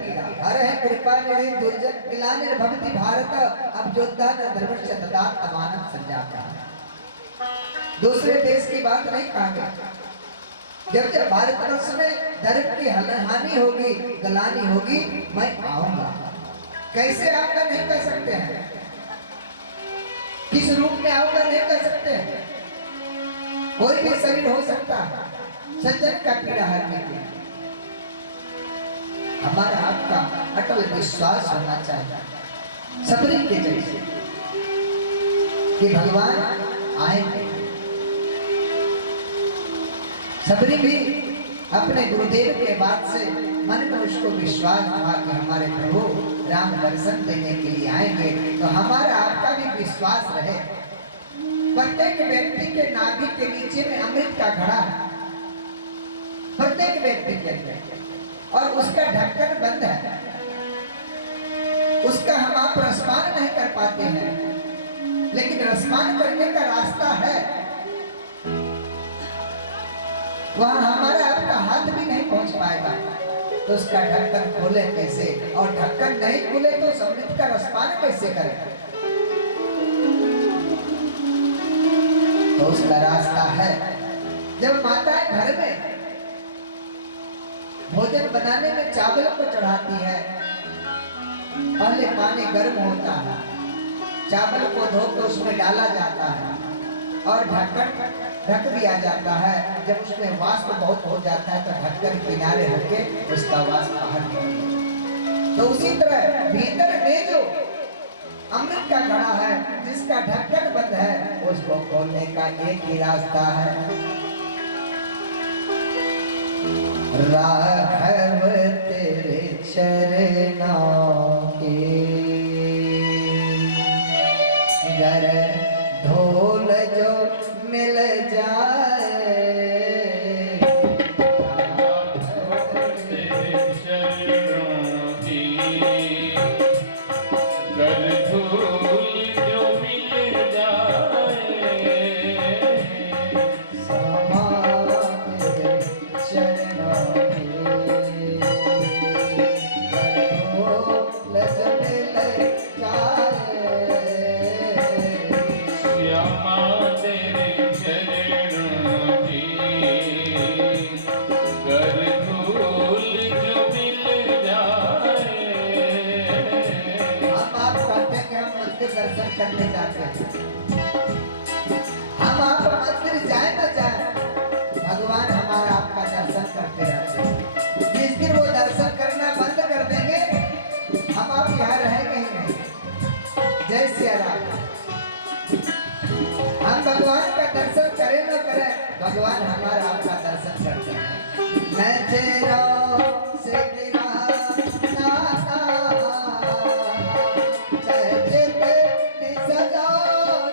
पीड़ा हर है कृपा निधि दुर्जन पिलाने भक्ति भारत अब योद्धा न धर्मस्य ददात अमानत संजाता। दूसरे देश की बात नहीं कहा, जब जब भारतवर्ष में धर्म की हानि होगी, गलानी होगी, मैं आऊंगा। कैसे आऊंगा नहीं कह सकते हैं, किस रूप में आऊंगा नहीं कह सकते हैं, कोई भी शरीर हो सकता है सज्जन का पीड़ा हरने के लिए। हमारा आपका अटल विश्वास होना चाहिए सबरी के जैसे कि भगवान आएंगे। सबरी भी अपने गुरुदेव के बाद से मन में उसको विश्वास था कि हमारे प्रभु राम दर्शन देने के लिए आएंगे, तो हमारा आपका भी विश्वास रहे। प्रत्येक व्यक्ति के नाभि के नीचे में अमृत का घड़ा है, प्रत्येक व्यक्ति के अंदर, और उसका ढक्कन बंद है, उसका हम आप रसपान नहीं कर पाते हैं, लेकिन रसपान करने का रास्ता है, वहां हमारा आपका हाथ भी नहीं पहुंच पाएगा। तो उसका ढक्कन खोले कैसे, और ढक्कन नहीं खुले तो अमृत का रसपान कैसे करें। तो उसका रास्ता है, जब माताएं घर में भोजन बनाने में चावल को चढ़ाती है, पहले पानी गर्म होता है, चावल को धोकर उसमें डाला जाता है और ढक्कन ढक दिया जाता है। जब उसमें वाष्प बहुत हो जाता है तो ढक्कन किनारे हटके उसका वाष्प बाहर निकलता। तो उसी तरह भीतर में जो अमृत का घड़ा है, जिसका ढक्कन बंद है, उसको खोलने का एक ही रास्ता है, राघव तेरे चरणों की गर ढोल जो मिल जाए, तेरे चरणों की गर ढोल जो मिल जाए, समा तेरे चरणों की गर ढोल जो मिल जाए, श्यामा तेरे चरणों की गर ढोल जो मिल जाए। हम आप कहते हैं कि हम मंदिर दर्शन करने जाते हैं, हम आप मंदिर जाए ना जाए, भगवान हमारा आपका दर्शन करते रहते हैं। जिस दिन वो दर्शन करना बंद कर देंगे, हम आप यहाँ रहेंगे ही नहीं। जय सिया राम। हम भगवान का दर्शन करें न करें, भगवान हमारा आपका दर्शन करते हैं। नजरों से गिरा नाता, चाहे जितनी सजा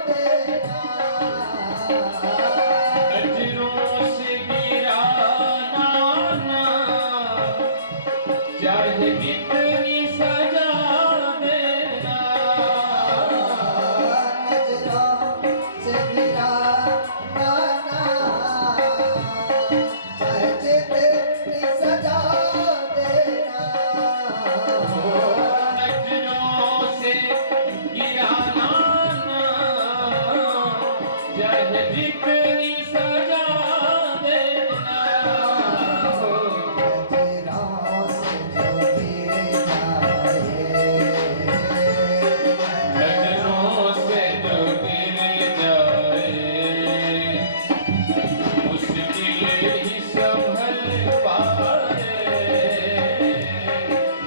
देना, नजरों से गिरा नाना, चाहे जितनी सजा देना, नजरों से गिरा नाना, चाहे जितनी सजा देना, नजरों से गिरा नाना, चाहे जितनी सजा देना, नजरों से जो गिर जाए, नजरों से जो गिर जाए, मुश्किल ही संभल पाए,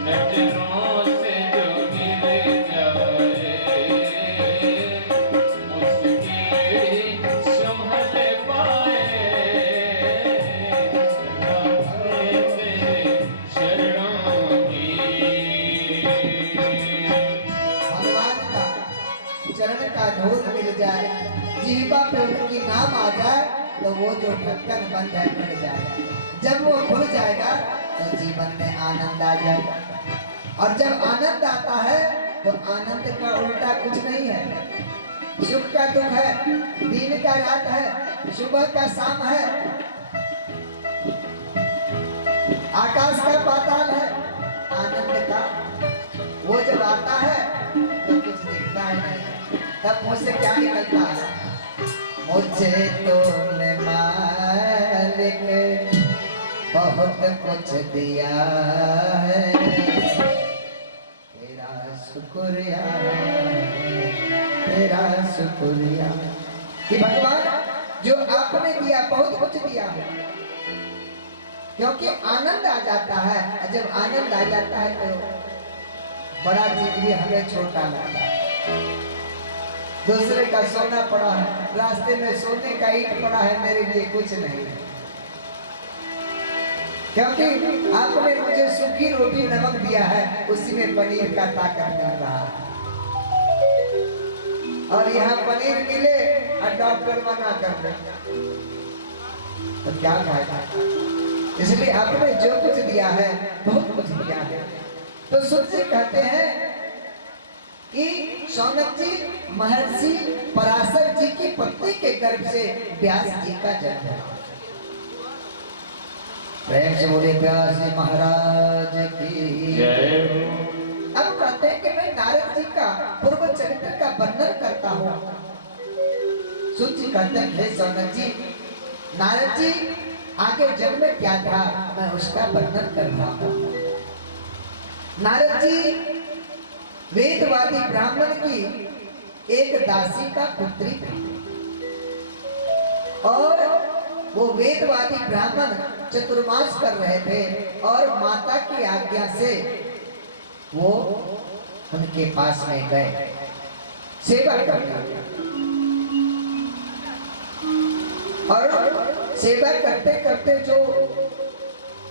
नजरों से जो गिर जाए, मुश्किल ही संभल पाए, राधे तेरे चरणों की। भगवान का चरण का धूल मिल जाए, जीवा पे उनकी नाम आ जाए, तो वो जो ढक्कन बंद है खुल जाएगा। जब वो खुल जाएगा तो जीवन में आनंद आ जाएगा, और जब आनंद आता है तो आनंद का उल्टा कुछ नहीं है। सुख का दुख है, दिन का रात है, सुबह का शाम है, आकाश का पाताल है, आनंद तब मुंह से क्या निकलता है? मुझे तूने मालिक बहुत कुछ दिया है, तेरा शुक्रिया, तेरा शुक्रिया। कि भगवान जो आपने दिया बहुत कुछ दिया है, क्योंकि आनंद आ जाता है। जब आनंद आ जाता है तो बड़ा चीज भी हमें छोटा लगता है। दूसरे का सोना पड़ा है, रास्ते में सोने का ईंट पड़ा है, मेरे लिए कुछ नहीं है, क्योंकि आपने मुझे सूखी रोटी नमक दिया है, उसी में पनीर का ताकत मिल रहा है। और यहाँ पनीर मिले और डॉक्टर मना कर दे तो क्या फायदा? इसलिए आपने जो कुछ दिया है बहुत कुछ दिया है। तो सूत जी कहते हैं कि शौनक जी महर्षि पराशर जी की पत्नी के गर्भ से व्यास जी का जन्म है। प्रेम से बोले व्यास जी महाराज की जय। अब कहते हैं कि मैं नारद जी का पूर्व चरित्र का वर्णन करता हूँ। सूत जी कहते हैं हे शौनक जी, नारद जी आगे जन्म में क्या था मैं उसका वर्णन कर रहा हूँ। नारद जी वेदवादी ब्राह्मण की एक दासी का पुत्री थी, और वो वेदवादी ब्राह्मण चतुर्मास कर रहे थे, और माता की आज्ञा से वो उनके पास में गए सेवा करने। और सेवा करते करते जो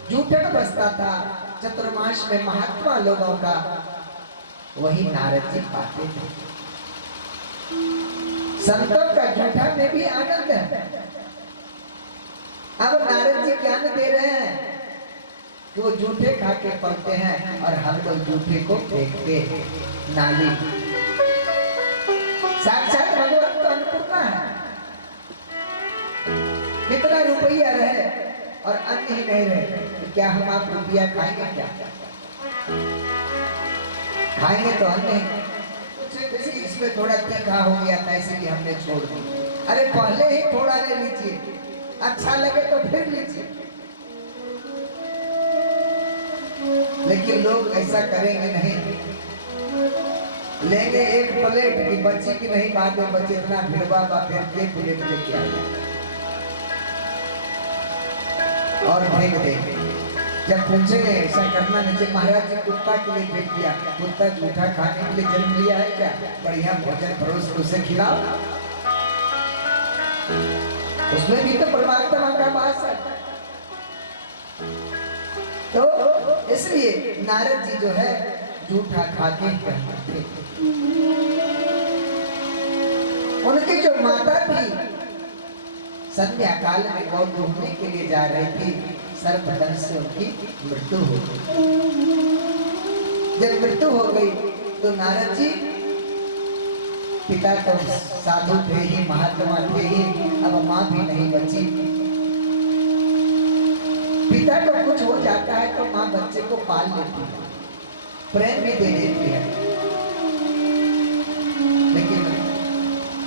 जूठन बसता था चतुर्मास में महात्मा लोगों का, वही नारद जी पाते थे। संतों का जूठा में भी आनंद है। अब नारद जी ज्ञान दे रहे हैं कि वो जूठे खा के पलते हैं, और हम लोग जूठे को फेंकते हैं नाली। साक्षात भगवान तो अन्नपूर्णा है। कितना रुपया रहे और अन्न ही नहीं रहे, तो क्या हम आप रुपया खाएंगे? क्या खाएंगे? तो अन्न ही। इसमें थोड़ा तीखा हो गया था इसलिए हमने छोड़ दी। अरे पहले ही थोड़ा ले लीजिए, अच्छा लगे तो फिर लीजिए। लेकिन लोग ऐसा करेंगे नहीं, लेंगे एक प्लेट की बच्ची की नहीं, बाद में बच्चे इतना भिड़वा फिर के प्लेट लेके आए और फेंक देंगे। जब पूछे ऐसा करना नहीं, महाराज जी कुत्ता के लिए फेंक दिया, कुत्ता जूठा खाने के लिए जन्म लिया है क्या? बढ़िया भोजन परोस उसे खिलाओ, उसमें भी तो परमात्मा का वास है। तो इसलिए नारद जी जो है जूठा खा के कहते थे। उनकी जो माता थी संध्या काल में गौ ढूंढने के लिए जा रही थी, सर्पदंश से उनकी मृत्यु हो गई। जब मृत्यु हो गई तो नारद जी, पिता तो साधु थे ही, महात्मा थे ही, अब माँ भी नहीं बची। पिता को कुछ हो जाता है तो माँ बच्चे को पाल लेती है, प्रेम भी दे देती है, लेकिन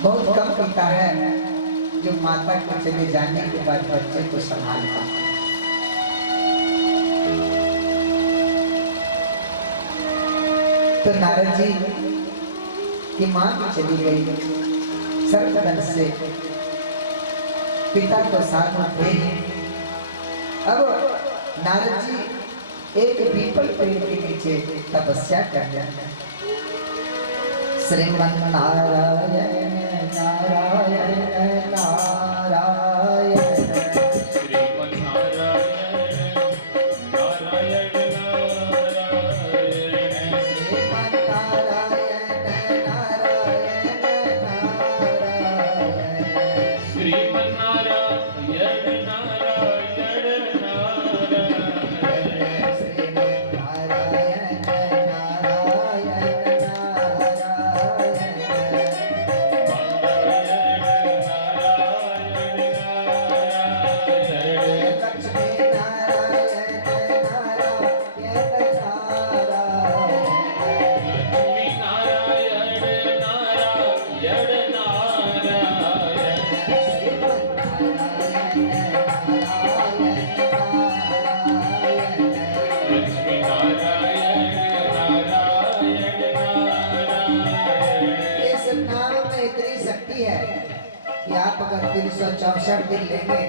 बहुत कम पिता है जो माता के चले जाने के बाद बच्चे को संभाल पाता है। तो नारद जी की माँ भी चली गई सर्पदंश से, पिता तो साथ में थे ही। अब नारद जी एक पीपल पेड़ के नीचे तपस्या कर रहे हैं। श्रीमन नारायण नारायण नारायण, श्रीमन नारायण नारायण नारायण, श्रीमन नारायण नारायण नारायण, श्रीमन नारायण नारायण नारायण, श्रीमन नारायण नारायण नारायण। 364 दिन लेंगे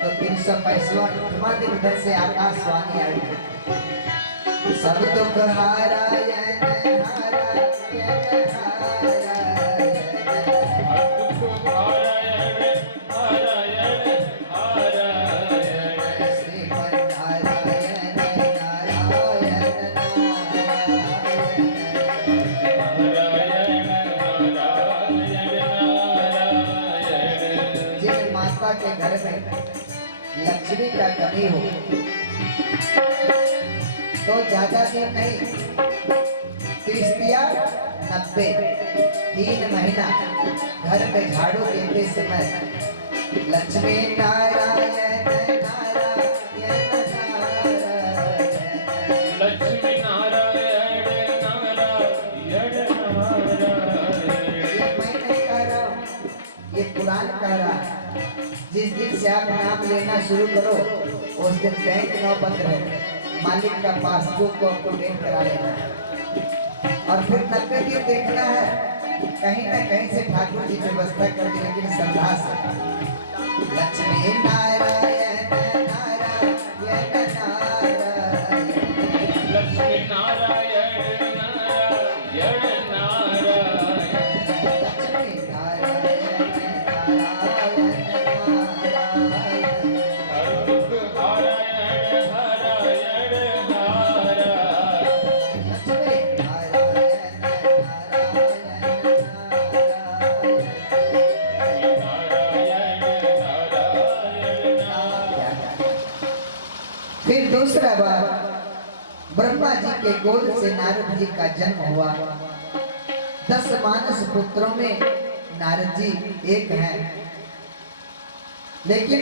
तो 365वां दिन उधर से आकाशवाणी आएगी। सब दुख हारा के घर में लक्ष्मी का कमी हो तो ज्यादा दिन नहीं, 30 या 90 3 महीना घर में झाड़ू देते समय लक्ष्मी नारायण नारायण लक्ष्मी नारायण नारायण नारायण। मैं नहीं कह रहा हूँ, ये पुराण कह रहा है। जिस दिन से आप नाम लेना शुरू करो उस दिन बैंक नौ बंद रहे, मालिक का पासबुक को अपटू डेट करा लेना है और फिर 90 दिन देखना है, कहीं ना कहीं से ठाकुर जी व्यवस्था कर दी, लेकिन श्रद्धा से लक्ष्मी नारायण नारायण नारायण लक्ष्मी नारायण नारायण नारायण लक्ष्मी नारायण फिर दूसरा बार ब्रह्मा जी के गोद से नारद जी का जन्म हुआ। 10 मानस पुत्रों में नारद जी एक हैं, लेकिन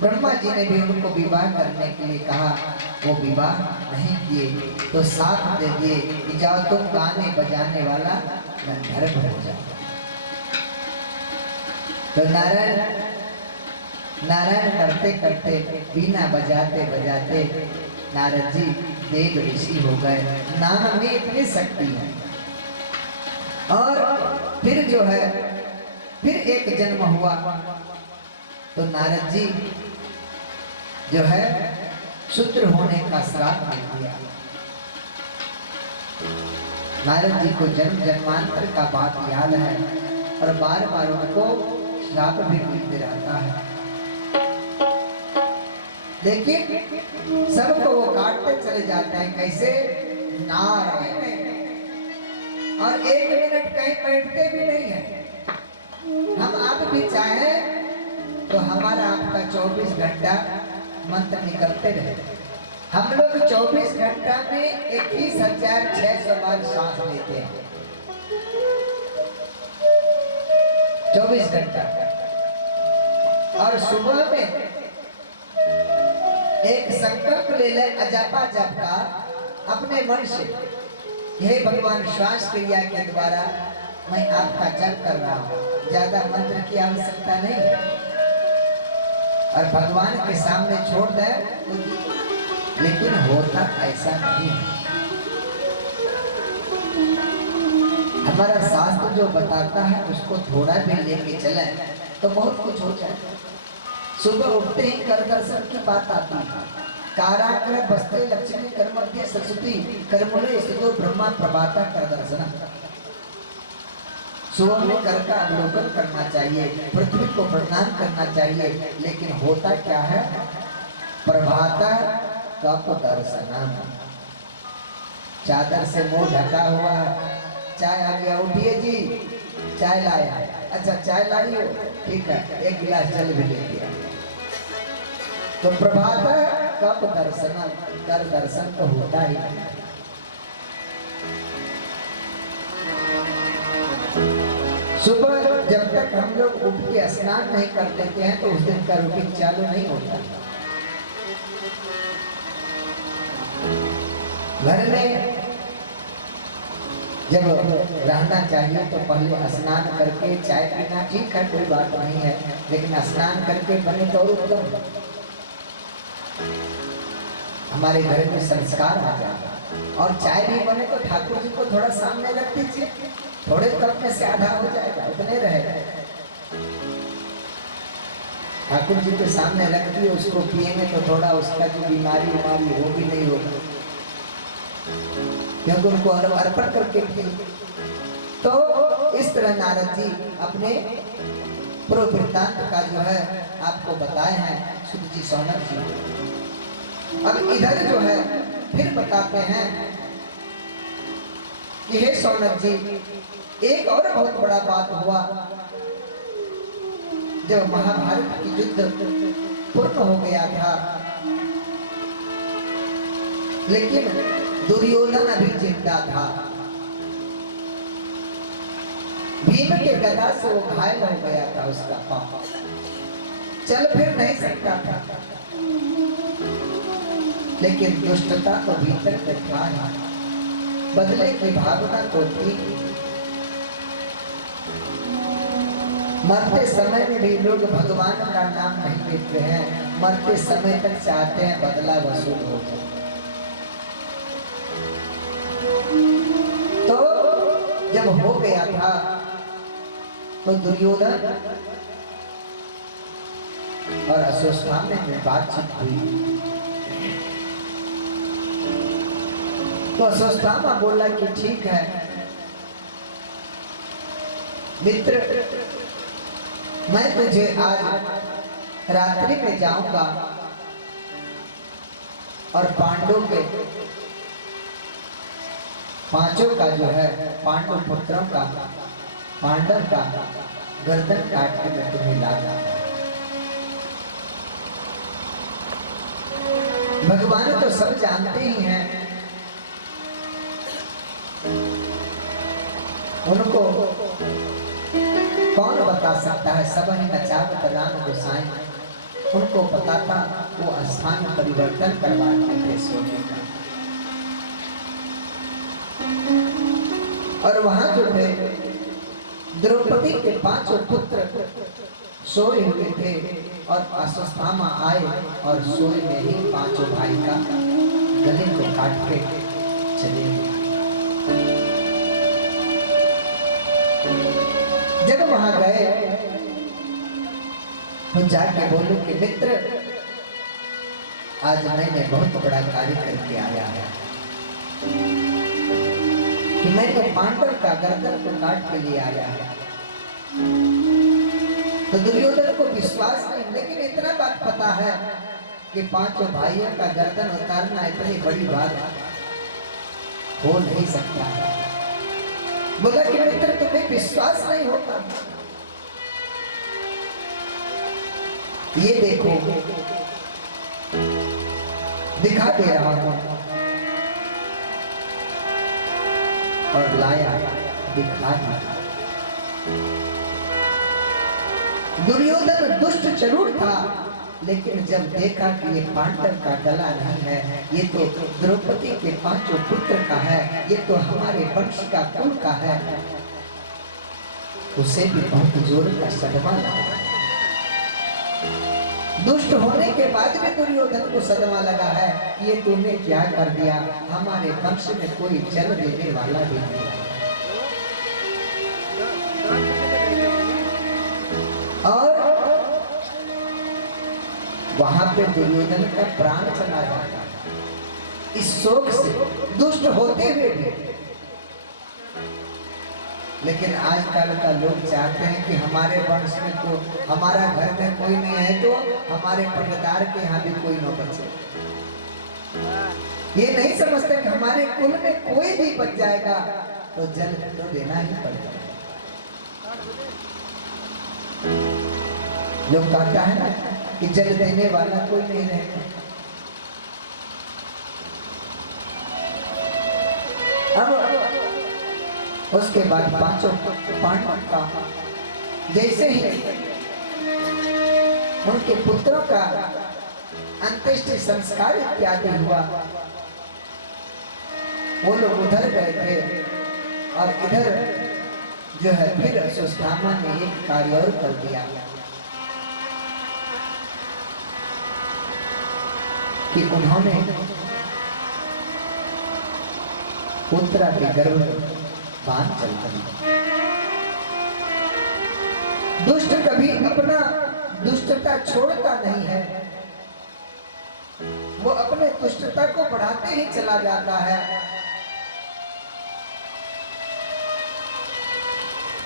ब्रह्मा जी ने भी उनको विवाह करने के लिए कहा, वो विवाह नहीं किए तो साथ दे दिए कि जाओ तुम गाने बजाने वाला गंधर्व हो जाओ। तो नारायण करते करते बीना बजाते बजाते नारद जी देव ऋषि हो गए। नाम में इतनी शक्ति है। और फिर जो है फिर एक जन्म हुआ तो नारद जी जो है शूद्र होने का श्राप मिल गया। नारद जी को जन्म जन्मांतर का बात याद है और बार बार उनको श्राप भी मिलते रहता है, लेकिन सबको वो काटते चले जाते हैं। कैसे? नारायण। और 1 मिनट कहीं बैठते भी नहीं है। हम आप भी चाहें तो हमारा आपका 24 घंटा मंत्र निकलते रहे। हम लोग 24 घंटा में 21,600 बार सांस लेते हैं। 24 घंटा। और सुबह में एक संकल्प ले ले अजपा जप का अपने मन से, हे भगवान श्वास क्रिया के द्वारा मैं आपका जप कर रहा हूँ, ज्यादा मंत्र की आवश्यकता नहीं है। और भगवान के सामने छोड़ दे, लेकिन होता ऐसा नहीं है। हमारा शास्त्र जो बताता है उसको थोड़ा भी लेके चले तो बहुत कुछ हो जाए। सुबह उठते ही कर दर्शन की बात आती है। काराग्र बस्ते लक्ष्मी कर मध्य सरस्वती करमुले स्थितो ब्रह्मा प्रभाता कर दर्शन। सुबह में कर का अवलोकन करना चाहिए, पृथ्वी को प्रणाम करना चाहिए, लेकिन होता क्या है? प्रभाता कप दर्शन। चादर से मुंह ढका हुआ है, चाय आ गया, उठिए जी चाय लाया। अच्छा चाय लाई हो, ठीक है, 1 गिलास जल भी ले दिया। तो प्रभात कब दर्शन, कर दर्शन तो होता ही नहीं। सुबह जब तक हम लोग उठ के स्नान नहीं कर लेते हैं तो उस दिन का रूटीन चालू नहीं होता। घर में जब रहना चाहिए तो पहले स्नान करके चाय पीना ठीक है, कोई बात नहीं है, लेकिन स्नान करके बने तो उत्तम। हमारे घर में संस्कार आ जाएगा। और चाय भी बने तो ठाकुर जी को थोड़ा सामने रख दीजिए, थोड़े कप में से आधा हो जाएगा, उतने रहेगा। ठाकुर जी के सामने रख दिए, उसको पिएंगे तो थोड़ा उसका जो बीमारी वो भी नहीं होगा, क्योंकि उनको अर्पण करके पिए। तो इस तरह नारद जी अपने पूर्व वृत्तांत का जो है आपको बताए हैं सुध जी सौनक जी। अब इधर जो है फिर बताते हैं कि हे सौनक जी, एक और बहुत बड़ा बात हुआ। जब महाभारत की युद्ध पूर्ण हो गया था, लेकिन दुर्योधन अभी जिंदा था। भीम के गदा से वो घायल हो गया था, उसका पांव चल फिर नहीं सकता था, लेकिन दुष्टता तो भीतर से था, बदले की भावना तो थी। मरते समय में भी लोग भगवान का नाम नहीं लेते हैं, मरते समय तक चाहते हैं बदला वसूल हो जाए। तो जब हो गया था तो दुर्योधन और अश्वत्थामा में बातचीत हुई। तो अश्वत्थामा बोला कि ठीक है मित्र, मैं तुझे आज रात्रि में जाऊंगा और पांडवों के पांचों का जो है, पांडव पुत्रों का, पांडव का गर्दन काट के मैं तुम्हें ला दूंगा। भगवान तो सब जानते ही हैं, उनको कौन बता सकता है। सब ही नचावत राम गोसाई, उनको पता था वो स्थान परिवर्तन करवाते थे सोने का। और वहां जो थे द्रौपदी के पांचों पुत्र सोए हुए थे, और अश्वत्थामा आए और सोए में ही पांचों भाई का गले को काट के चले गए। जब वहां गए तो जाके बोलो कि मित्र, आज मैंने बहुत बड़ा कार्य करके आया है कि मैंने पांडव का गर्दन को काट के लिए आया है। तो दुर्योधन को विश्वास नहीं, लेकिन इतना बात पता है कि पांचों भाइयों का गर्दन उतारना इतनी बड़ी बात हो नहीं सकता है। बोला कि मित्र तुम्हें विश्वास नहीं होता, ये देखो दिखा दे रहा हूं। और लाया, दिखा दिया। दुर्योधन दुष्ट जरूर था, लेकिन जब देखा कि ये पांडव का गला नहीं है, ये तो द्रौपदी के पांचों पुत्र का है, ये तो हमारे वंश का कुल का है, उसे भी बहुत जोर का सदमा लगा। दुष्ट होने के बाद भी दुर्योधन को सदमा लगा है कि ये तूने क्या कर दिया, हमारे वंश में कोई जल देने वाला भी नहीं। और वहां पे दुर्योधन का प्राण चला जाता है इस शोक से, दुष्ट होते हुए भी। लेकिन आजकल का लोग चाहते हैं कि हमारे वंश में तो, हमारा घर में कोई नहीं है तो हमारे पटदार के यहाँ भी कोई न बचे। ये नहीं समझते कि हमारे कुल में कोई भी बच जाएगा तो जल तो देना ही पड़ेगा। लोग कहता है ना कि जल देने वाला कोई नहीं रहेगा। अब उसके बाद पांचों पांडव का जैसे ही उनके पुत्रों का अंत्येष्टि संस्कार इत्यादि हुआ, वो लोग उधर गए थे और इधर जो है फिर अश्वत्थामा ने एक कार्य और कर दिया कि उन्होंने उत्तरा के गर्भ में बांध चल कर, दुष्ट कभी अपना दुष्टता छोड़ता नहीं है, वो अपने दुष्टता को बढ़ाते ही चला जाता है।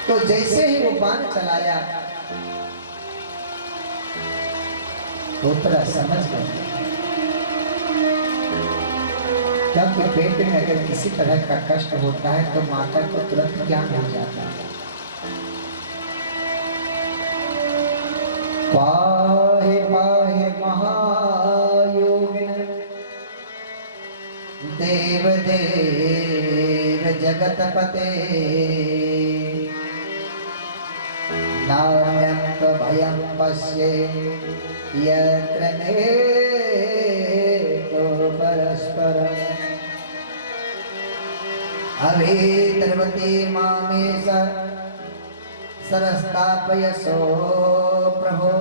तो जैसे ही वो बाण चलाया, पुत्र समझ गए, क्योंकि पेट में अगर किसी तरह का कष्ट होता है तो माता को तुरंत ज्ञान हो जाता है। पाहि पाहि महायोगिन देव देव जगतपते, नान्यं भयं पश्ये यत्र मे तो परस्परम्। अभीतर्वती मामेश सरस्तापयसो प्रभो,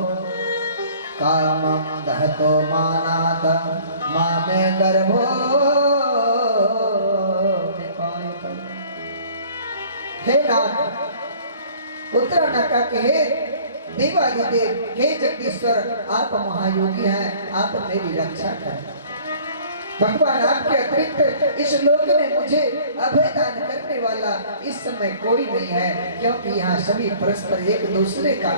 कामं दहतो मानात मामे गर्भो निपायितम्। हे नाथ, उत्तर नका के हे देवादिदेव, हे जगदीश्वर, आप महायोगी हैं, आप मेरी रक्षा करें। भगवान आपके अतिरिक्त इस लोक में मुझे अभयदान करने वाला इस समय कोई नहीं है, क्योंकि यहाँ सभी परस्पर एक दूसरे का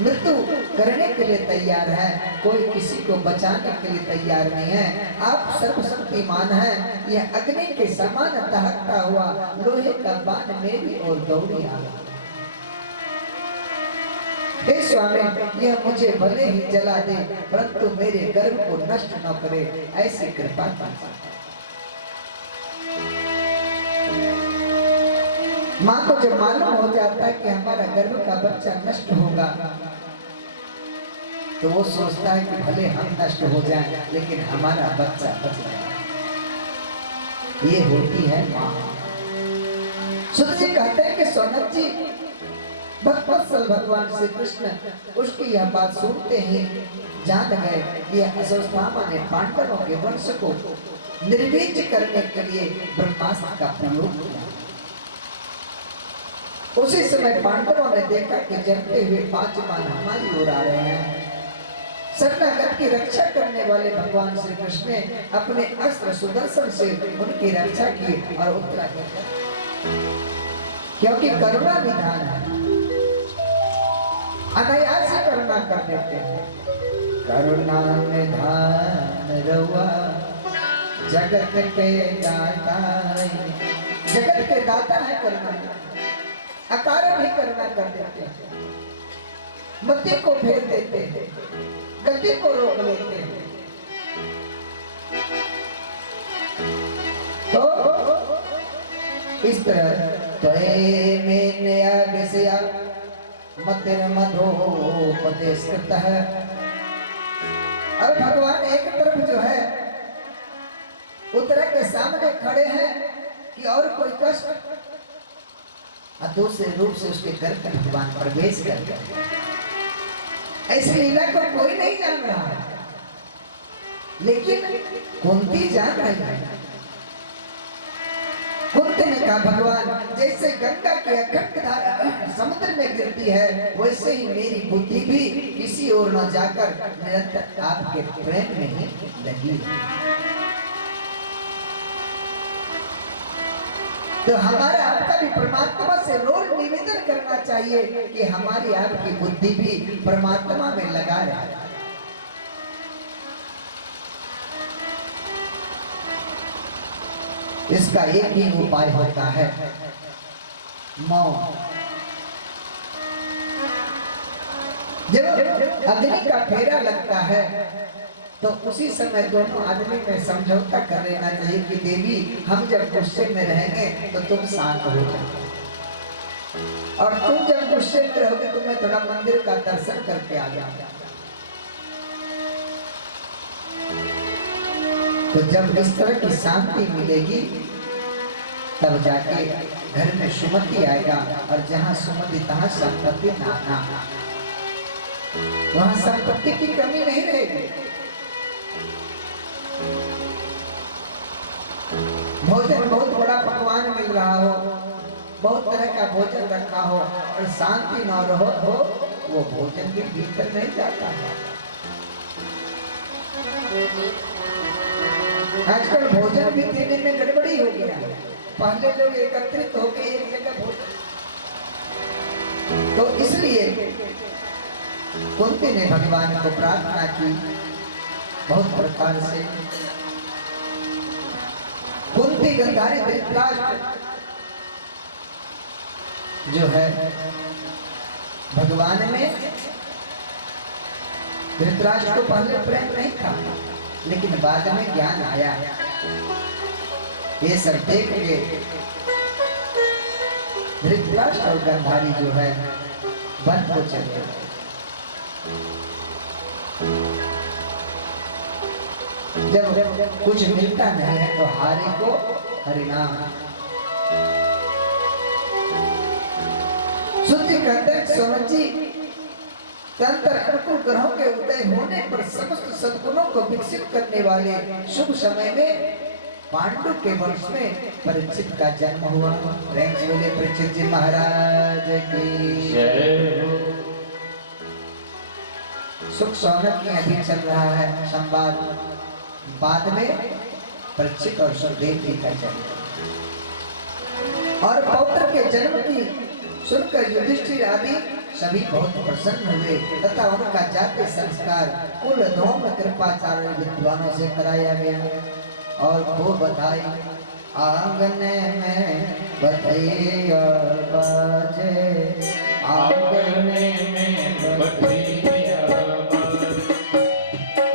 मृत्यु करने के लिए तैयार है, कोई किसी को बचाने के लिए तैयार नहीं है। आप सर्वशक्तिमान हैं। यह अग्नि के समान दहकता हुआ लोहे का बाण मेरी ओर दौड़ी आ रहा। हे स्वामी, यह मुझे भले ही जला दे, परंतु मेरे गर्भ को नष्ट न करे, ऐसी कृपा कीजिए। माँ को जब मालूम हो जाता है कि हमारा गर्भ का बच्चा नष्ट होगा, तो वो सोचता है कि भले हम नष्ट हो जाएं, लेकिन हमारा बच्चा बच जाए। ये होती है माँ। सुत जी कहते हैं कि सोनक जी, भक्तवत्सल भगवान श्री कृष्ण उसकी यह बात सुनते ही जान गए कि अश्वत्थामा ने पांडवों के वंश को निर्वीर्य करने के लिए ब्रह्मास्त्र का प्रयोग किया। उसी समय पांडवों ने देखा कि जलते हुए 5 बाण हमारी ओर आ रहे हैं। शरणागत की रक्षा करने वाले भगवान श्री कृष्ण ने अपने अस्त्र सुदर्शन से उनकी रक्षा की और उत्तरा क्योंकि करुणा निधान है, अनायास ही करुणा कर देते हैं। करुणा निधान रहुआ जगत के दाता, जगत के दाता है करुणा, अकारण ही करुणा कर देते हैं, मति को फेर देते हैं, गलती को रोक लेते हैं। तो इस तरह मतिर्मधोपदेशकृत है। अब भगवान एक तरफ जो है उत्तरा के सामने खड़े हैं कि और कोई कष्ट, और दूसरे रूप से उसके घर में भगवान प्रवेश कर गए। ऐसी लीला को कोई नहीं जान रहा है, लेकिन कुंती जान रही है। कुंती ने कहा, भगवान जैसे गंगा की अखंड धारा समुद्र में गिरती है, वैसे ही मेरी बुद्धि भी किसी ओर न जाकर निरंतर आपके प्रेम में ही लगी। तो हमारा आपका भी परमात्मा से रोज निवेदन करना चाहिए कि हमारी आपकी बुद्धि भी परमात्मा में लगा रहे। इसका एक ही उपाय होता है, मौन। जब अग्नि का फेरा लगता है तो उसी समय दोनों आदमी में समझौता कर लेना चाहिए कि देवी, हम जब गुस्से में रहेंगे तो तुम शांत हो जाओ, और तुम जब गुस्से में रहोगे तो मैं थोड़ा मंदिर का दर्शन करके आ जाऊंगा। तो जब इस तरह की शांति मिलेगी तब जाके घर में सुमति आएगा, और जहाँ सुमति तहाँ संपत्ति नाना, वहाँ संपत्ति की कमी नहीं रहेगी। भोजन बहुत बड़ा पकवान मिल रहा हो, बहुत तरह का भोजन रखा हो और शांति न रहो, वो भोजन भी भीतर नहीं जाता है। आजकल भोजन भी देने में गड़बड़ी हो गया है। पहले लोग एकत्रित होकर एक जगह भोजन, तो इसलिए कुंती ने भगवान को प्रार्थना की बहुत प्रकार से। कुंती गंधारी धृतराष्ट्र जो है भगवान में, धृतराष्ट्र को पहले प्रेम नहीं था, लेकिन बाद में ज्ञान आया। ये सब देख के धृतराष्ट्र और गंधारी जो है वन को चले। जब कुछ मिलता नहीं है तो हारे को हरिनाम। शुद्धि कहते हैं सोनम जी, तंत्र अनुकूल ग्रहों के उदय होने पर समस्त सद्गुणों को विकसित करने वाले शुभ समय में पांडु के वंश में परीक्षित का जन्म हुआ। बोले परीक्षित जी महाराज की जय हो। सुख सौनक में अभी चल रहा है संवाद, बाद में परीक्षित और सुखदेव जी का जन्म, और पौत्र के जन्म की सुनकर युधिष्ठिर आदि सभी बहुत प्रसन्न हुए तथा उनका जाति संस्कार कुल धूम कृपाचार्य विद्वानों से कराया गया। और वो बधाई आंगन में बधैया बाजे, आंगन में बधैया बाजे,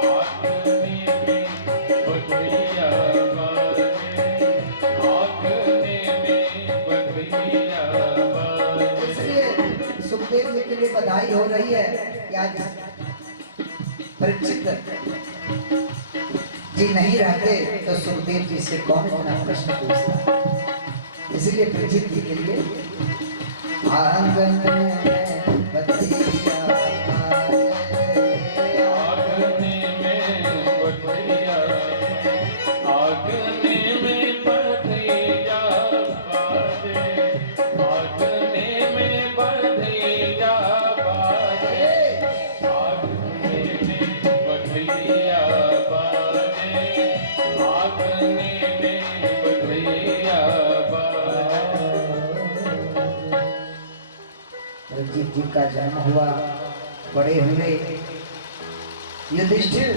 आंगन में बधैया बाजे, आंगन में बधैया बाजे। इसलिए सुखदेव जी के लिए बधाई हो रही है कि आज परीक्षित जी नहीं रहते तो सुखदेव जी से कौन इतना प्रश्न पूछता। इसलिए परीक्षित जी के लिए आंगन में बधैया बाजे, आंगन में बधैया, आंगन में बधैया बाजे, आंगन में बधैया बाजे, आंगन में बधैया जी का जन्म हुआ। बड़े हुए युधिष्ठिर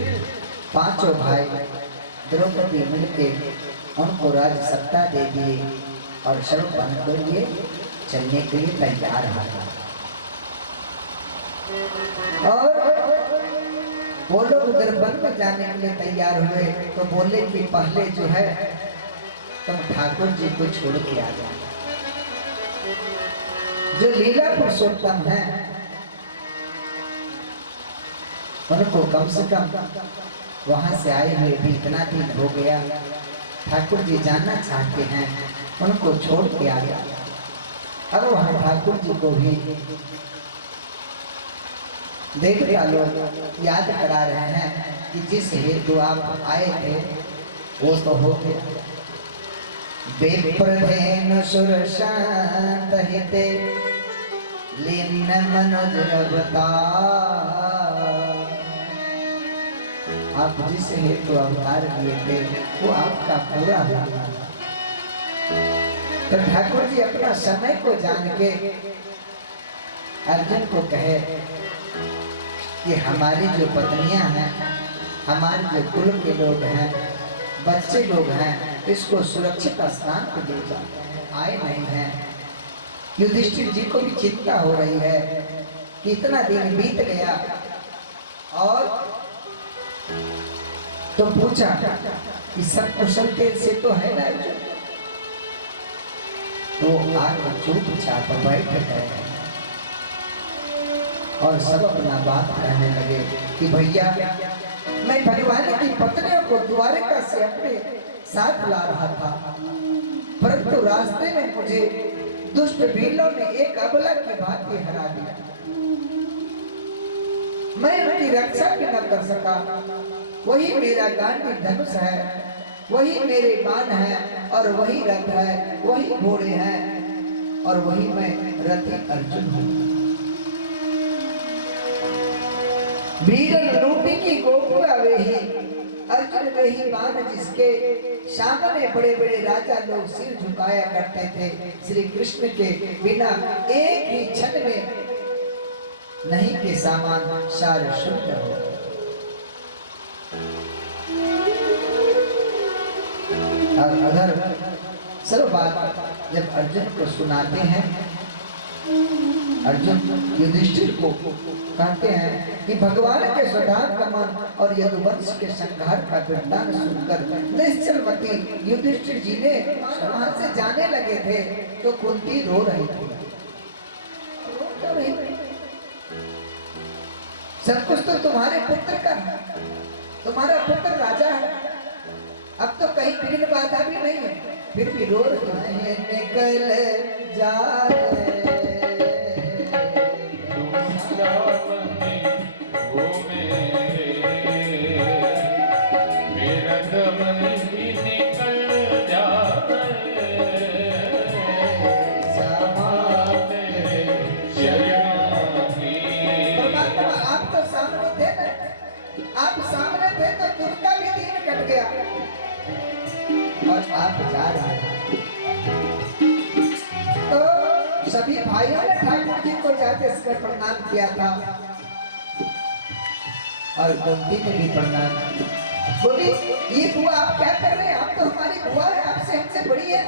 पांचों भाई द्रौपदी मिलके उनको राज सत्ता दे दिए और सर्व वन के लिए चलने के लिए तैयार हो गए। और वो लोग उधर वन में जाने के लिए तैयार हुए तो बोले कि पहले जो है तुम ठाकुर जी को छोड़ के आ जाए। जो लीला पुरुषोत्तम है उनको कम से कम वहां से आए हुए भी इतना दिन हो गया, ठाकुर जी जानना चाहते हैं, उनको छोड़ के आ गया। अब वहां ठाकुर जी को भी देवता लोग याद करा रहे हैं कि जिस हेतु आप आए थे वो तो हो गया। विप्रधेनु सुरशांत हिते लीन मनोज अवतार। आप जिस हेतु अवतार लिए थे वो आपका पूरा हुआ। तो ठाकुर जी अपना समय को जान के अर्जुन को कहे कि हमारी जो पत्नियां हैं, हमारे जो कुल के लोग हैं, बच्चे लोग हैं, इसको सुरक्षित स्थान पर ले जाओ। आए नहीं हैं। युधिष्ठिर जी को भी चिंता हो रही है कि इतना दिन बीत गया। और तो पूछा कि सब कुशल से तो है ना? तो आग चुपचाप बैठ गए और सब अपना बात कहने लगे कि भैया मैं भगवान की पत्नियों को द्वारिका से अपने साथ ला रहा था, परंतु रास्ते में मुझे दुष्ट भीलों ने एक अबला की भांति हरा दिया। मैं उनकी रक्षा भी न कर सका। वही मेरा गांडी धनुष है, वही मेरे बाण है, और वही रथ है, वही घोड़े हैं, और वही मैं रथी अर्जुन हूँ। वीरन लूटी की गोपुआ वेही, अर्जुन वेही बाण जिसके, सामने बड़े बड़े राजा लोग सिर झुकाया करते थे, श्री कृष्ण के बिना एक ही क्षण में नहीं के सामान सारे शुद्ध हो। और अगर सब बात जब अर्जुन को सुनाते हैं, अर्जुन युधिष्ठिर को कहते हैं कि भगवान के स्वधान कमान और यदुवंश के संहार का वृत्तांत सुनकर निश्चलमती युधिष्ठिर जी ने वहां से जाने लगे थे तो कुंती रो रही थी। सब कुछ तो तुम्हारे पुत्र का है, तुम्हारा पुत्र राजा है, अब तो कहीं विघ्न बाधा भी नहीं है, फिर भी रो रही है। निकल जा और आप जा रहे हैं। तो सभी भाइयों ने ठाकुर जी को जाते समय प्रणाम किया था और कुंती ने भी प्रणाम। बोली ये बुआ आप क्या कर रहे हैं, आप तो हमारी बुआ है, आपसे हमसे बड़ी है।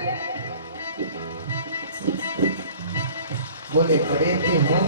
बोले बड़े थे हो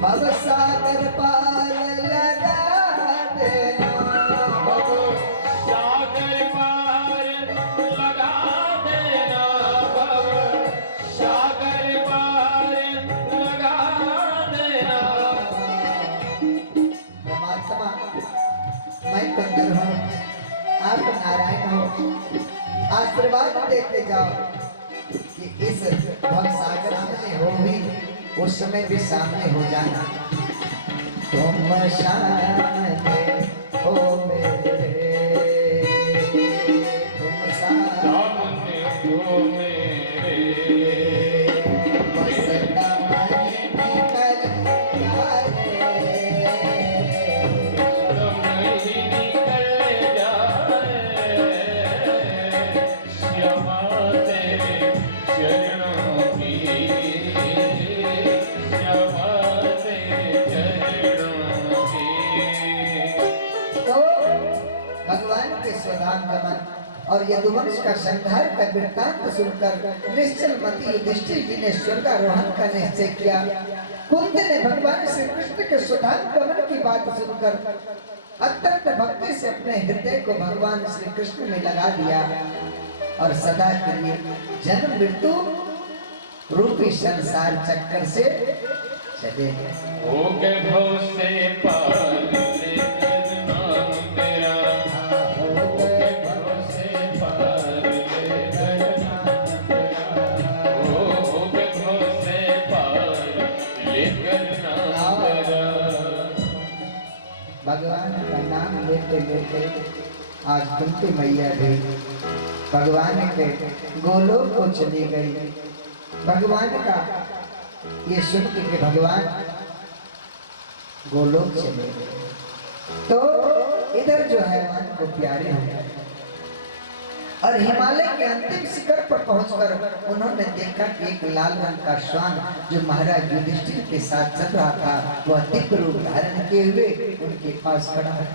भव सागर पार लगा देना, भव सागर पार लगा देना, भव सागर पार लगा देना। परमात्मा मैं कंदर हूँ, आप नारायण हो, आशीर्वाद देते जाओ कि इस भव सागर में हो भी उस समय भी सामने हो जाना। तुम सामने हो मेरे, तुम सामने हो मेरे, बस तमन निकल जाए, तमन निकल जाए, श्यामा तेरे चरणों की, भगवान के स्वधान गमन और यदुवंश का संहार का वृत्तांत सुनकर निश्चलमती युधिष्ठिर जी ने स्वर्गारोहण का निश्चय किया। कुंती ने भगवान श्री कृष्ण के स्वधान गमन की बात सुनकर अत्यंत भक्ति से अपने हृदय को भगवान श्री कृष्ण में लगा दिया और सदा के लिए जन्म मृत्यु रूपी संसार चक्कर से चले हो गए भव से पार लेकर नाम तेरा, हो गए भव से पार लेकर नाम तेरा, हो गए भव से पार लेकर नाम तेरा। भगवान का नाम लेते लेते आज कुंती मैया भी भगवान के गोलोक को चली गई। भगवान का ये सुन के भगवान गोलोक चले गए तो इधर जो है मन को प्यारे हो गए और हिमालय के अंतिम शिखर पर पहुंचकर उन्होंने देखा कि एक लाल रंग का श्वान जो महाराज युधिष्ठिर के साथ चल रहा था वह दिव्य रूप धारण किए हुए उनके पास खड़ा है।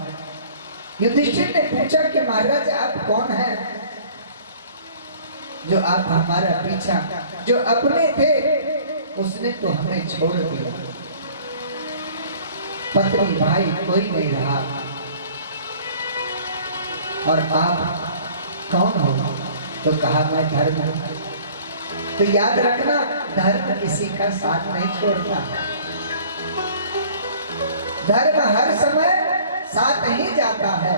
युधिष्ठिर ने पूछा कि महाराज आप कौन हैं जो आप हमारा पीछा, जो अपने थे उसने तो हमें छोड़ दिया, पत्नी भाई कोई नहीं रहा, और आप कौन हो? तो कहा मैं धर्म हूं। तो याद रखना, धर्म किसी का साथ नहीं छोड़ता, धर्म हर समय साथ ही जाता है।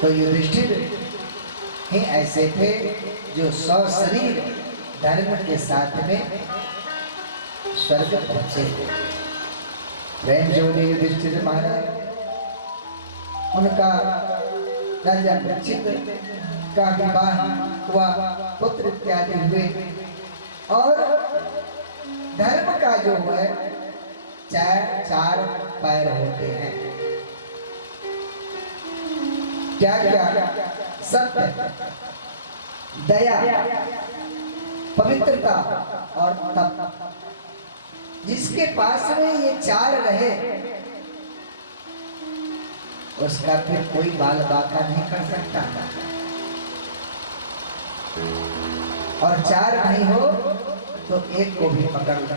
तो युधिष्ठिर ही ऐसे थे जो सशरीर धर्म के साथ में स्वर्ग पहुंचे। प्रेम जोड़े युधिष्ठिर महाराज, उनका राजा परीक्षित का विवाह हुआ, पुत्र इत्यादि हुए, और धर्म का जो है चार पैर होते हैं। क्या क्या? सत्य, दया, पवित्रता और तप। जिसके पास में ये चार रहे उसका फिर कोई बाल बाका नहीं कर सकता। और चार नहीं हो तो एक को भी पकड़ लो।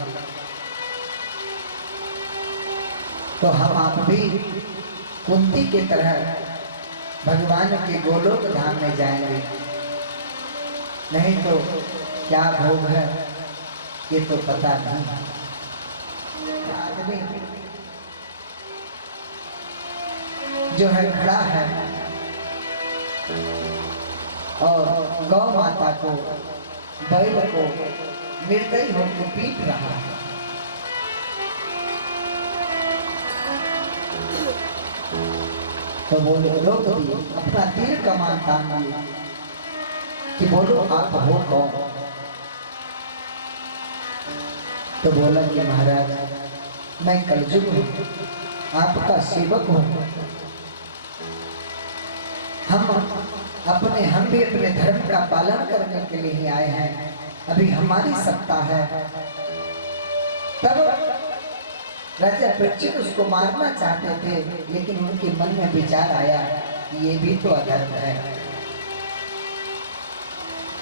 तो हम आप भी कुंती की तरह भगवान के गोलोक धाम में जाएंगे, नहीं तो क्या भोग है ये तो पता नहीं। आदमी जो है खड़ा है और गौ माता को, बैल को निर्दयी होकर पीट रहा है। तो बोलो, रोक दिए, अपना तीर कमान तान दिए कि बोलो आप हो कौन? तो बोला कि महाराज मैं कलयुग हूँ, आपका सेवक हूँ। हम भी अपने धर्म का पालन करने के लिए ही आए हैं, अभी हमारी सत्ता है। तब राजा परीक्षित उसको मारना चाहते थे, लेकिन उनके मन में विचार आया कि ये भी तो अधर्म है,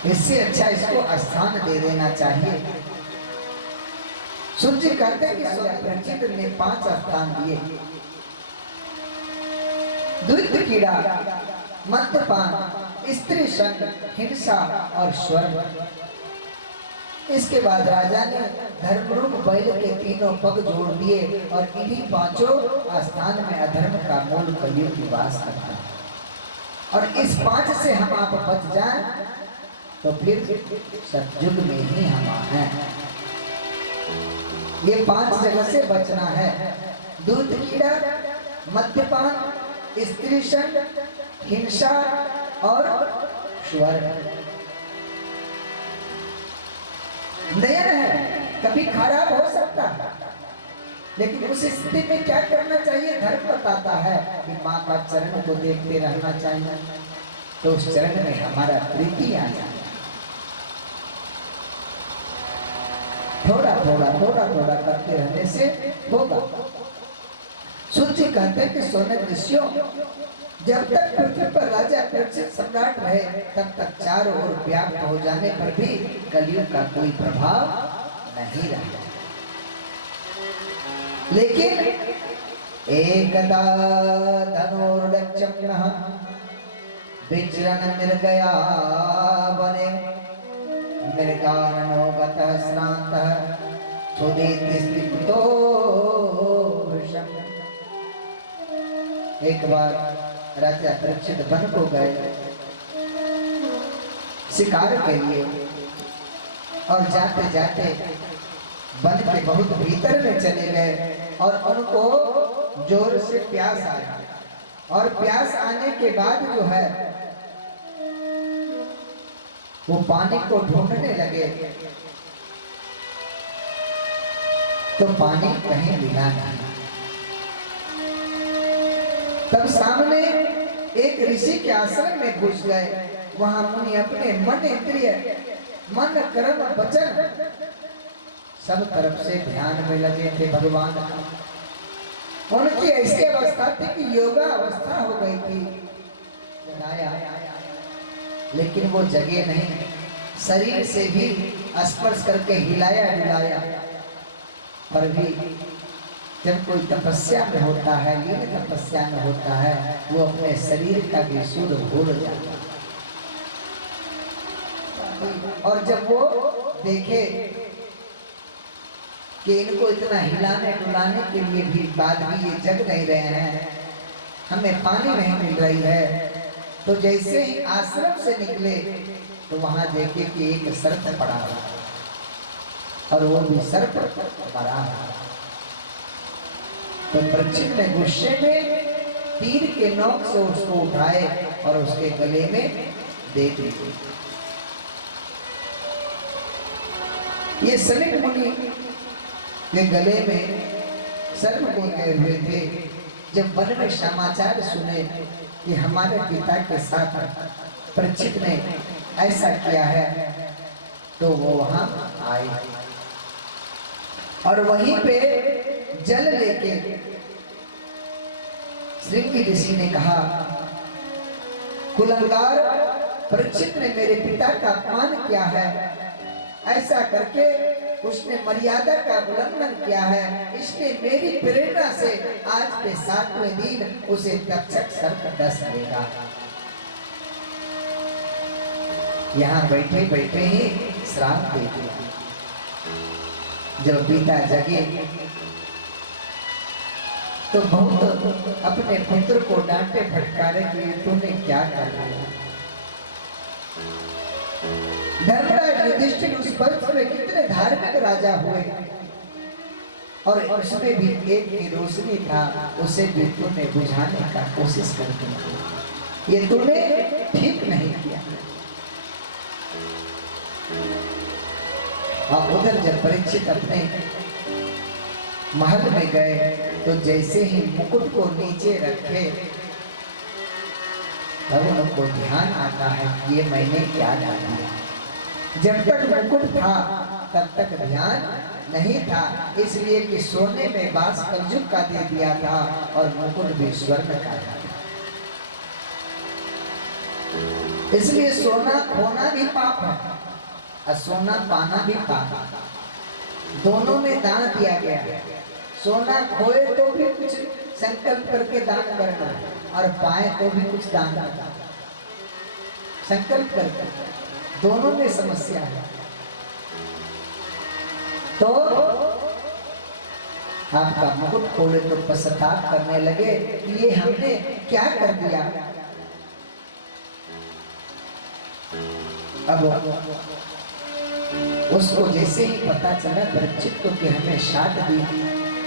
इससे अच्छा इसको स्थान दे देना चाहिए। सूर्य कहते हैं कि राजा परीक्षित ने 5 स्थान दिए। दूध कीड़ा, मद्यपान, स्त्री संग, हिंसा और स्वर्ग। इसके बाद राजा ने धर्मरूप बैल के तीनों पग जोड़ दिए और इन्हीं 5 स्थान में अधर्म का मूल कलयुग निवास करता है। और इस 5 से हम आप बच जाएं तो फिर सतयुग में ही हम हैं। ये 5 जगह से बचना है: दूध कीड़ा, मद्यपान, स्त्री संग, हिंसा और स्वर्ग। नयन है, कभी खराब हो सकता है, लेकिन उस स्थिति में क्या करना चाहिए? धर्म बताता है कि माँ का चरण को देखते रहना चाहिए, तो उस चरण में हमारा प्रीति आ जाए। थोड़ा करते रहने से होगा। सूर्य कहते हैं कि सोने ऋषियों, जब तक पृथ्वी पर राजा परीक्षित सम्राट रहे तब तक चारों ओर व्याप्त हो जाने पर भी कलयुग का कोई प्रभाव नहीं रहा। लेकिन एकदा धनुर्लक्ष्मणः विचरन् मृगया वने मृगाननो गतः श्रान्तः सुदीप्ति स्तितो वृषम्। एक बार राजा परीक्षित वन को गए शिकार के लिए, और जाते जाते वन के बहुत भीतर में चले गए और उनको जोर से प्यास आया। और प्यास आने के बाद जो है वो पानी को ढूंढने लगे, तो पानी कहीं मिला नहीं। तब सामने एक ऋषि के आश्रम में घुस गए। वहां मुनि अपने मन इंद्रिय, मन कर्म वचन सब तरफ से ध्यान में लगे थे भगवान का। उनकी ऐसी अवस्था थी कि योगा अवस्था हो गई थी। लेकिन वो जगे नहीं, शरीर से भी स्पर्श करके हिलाया डुलाया, पर भी जब कोई तपस्या में होता है, लीन तपस्या में होता है, वो अपने शरीर का भी सुर भूल जाता है। और जब वो देखे कि इनको इतना हिलाने डुलाने के लिए भी बाद भी ये जग नहीं रहे हैं, हमें पानी नहीं मिल रही है, तो जैसे ही आश्रम से निकले तो वहां देखे कि एक सर्प पड़ा हुआ और वो भी सर्प मरा। तो परीक्षित ने गुस्से में तीर के नोक से उसको उठाए और उसके गले में दे दिए। ये सनिक मुनि के गले में सर्प को गए हुए थे। जब वन में समाचार सुने कि हमारे पिता के साथ परीक्षित ने ऐसा किया है, तो वो वहां आए और वहीं पे जल लेके श्रृंगी ऋषि ने कहा, कुलंगार परीक्षित ने मेरे पिता का अपमान किया है, ऐसा करके उसने मर्यादा का उल्लंघन किया है, इसलिए मेरी प्रेरणा से आज के 7वें दिन उसे तक्षक सर्प डस देगा। यहाँ बैठे बैठे ही श्राप दे दिया। जब पिता जगे तो बहुत अपने पुत्र को डांटे फटकारे कि तूने क्या कर दिया। धर्मराज युधिष्ठिर उस वंश में कितने धार्मिक राजा हुए और उसमें भी एक की रोशनी था, उसे भी तूने बुझाने का कोशिश कर दी। ये तूने ठीक नहीं किया। और उधर जब परीक्षित अपने महल में गए तो जैसे ही मुकुट को नीचे रखे तब उनको ध्यान आता है कि ये मैंने क्या डाला है। जब तक मुकुट था तब तक ध्यान नहीं था, इसलिए कि सोने में बास कंजुक का दे दिया था और मुकुट भी स्वर्ण का था। इसलिए सोना खोना भी पाप है और सोना पाना भी पाप है। दोनों में दान दिया गया है। सोना खोए तो भी कुछ संकल्प करके दान करना और पाए तो भी कुछ दान करना, संकल्प करके। दोनों में समस्या है। तो आपका मुकुट खोले तो पश्चाताप करने लगे कि ये हमने क्या कर दिया। अब उसको जैसे ही पता चला परीक्षित को कि हमें 7 दिन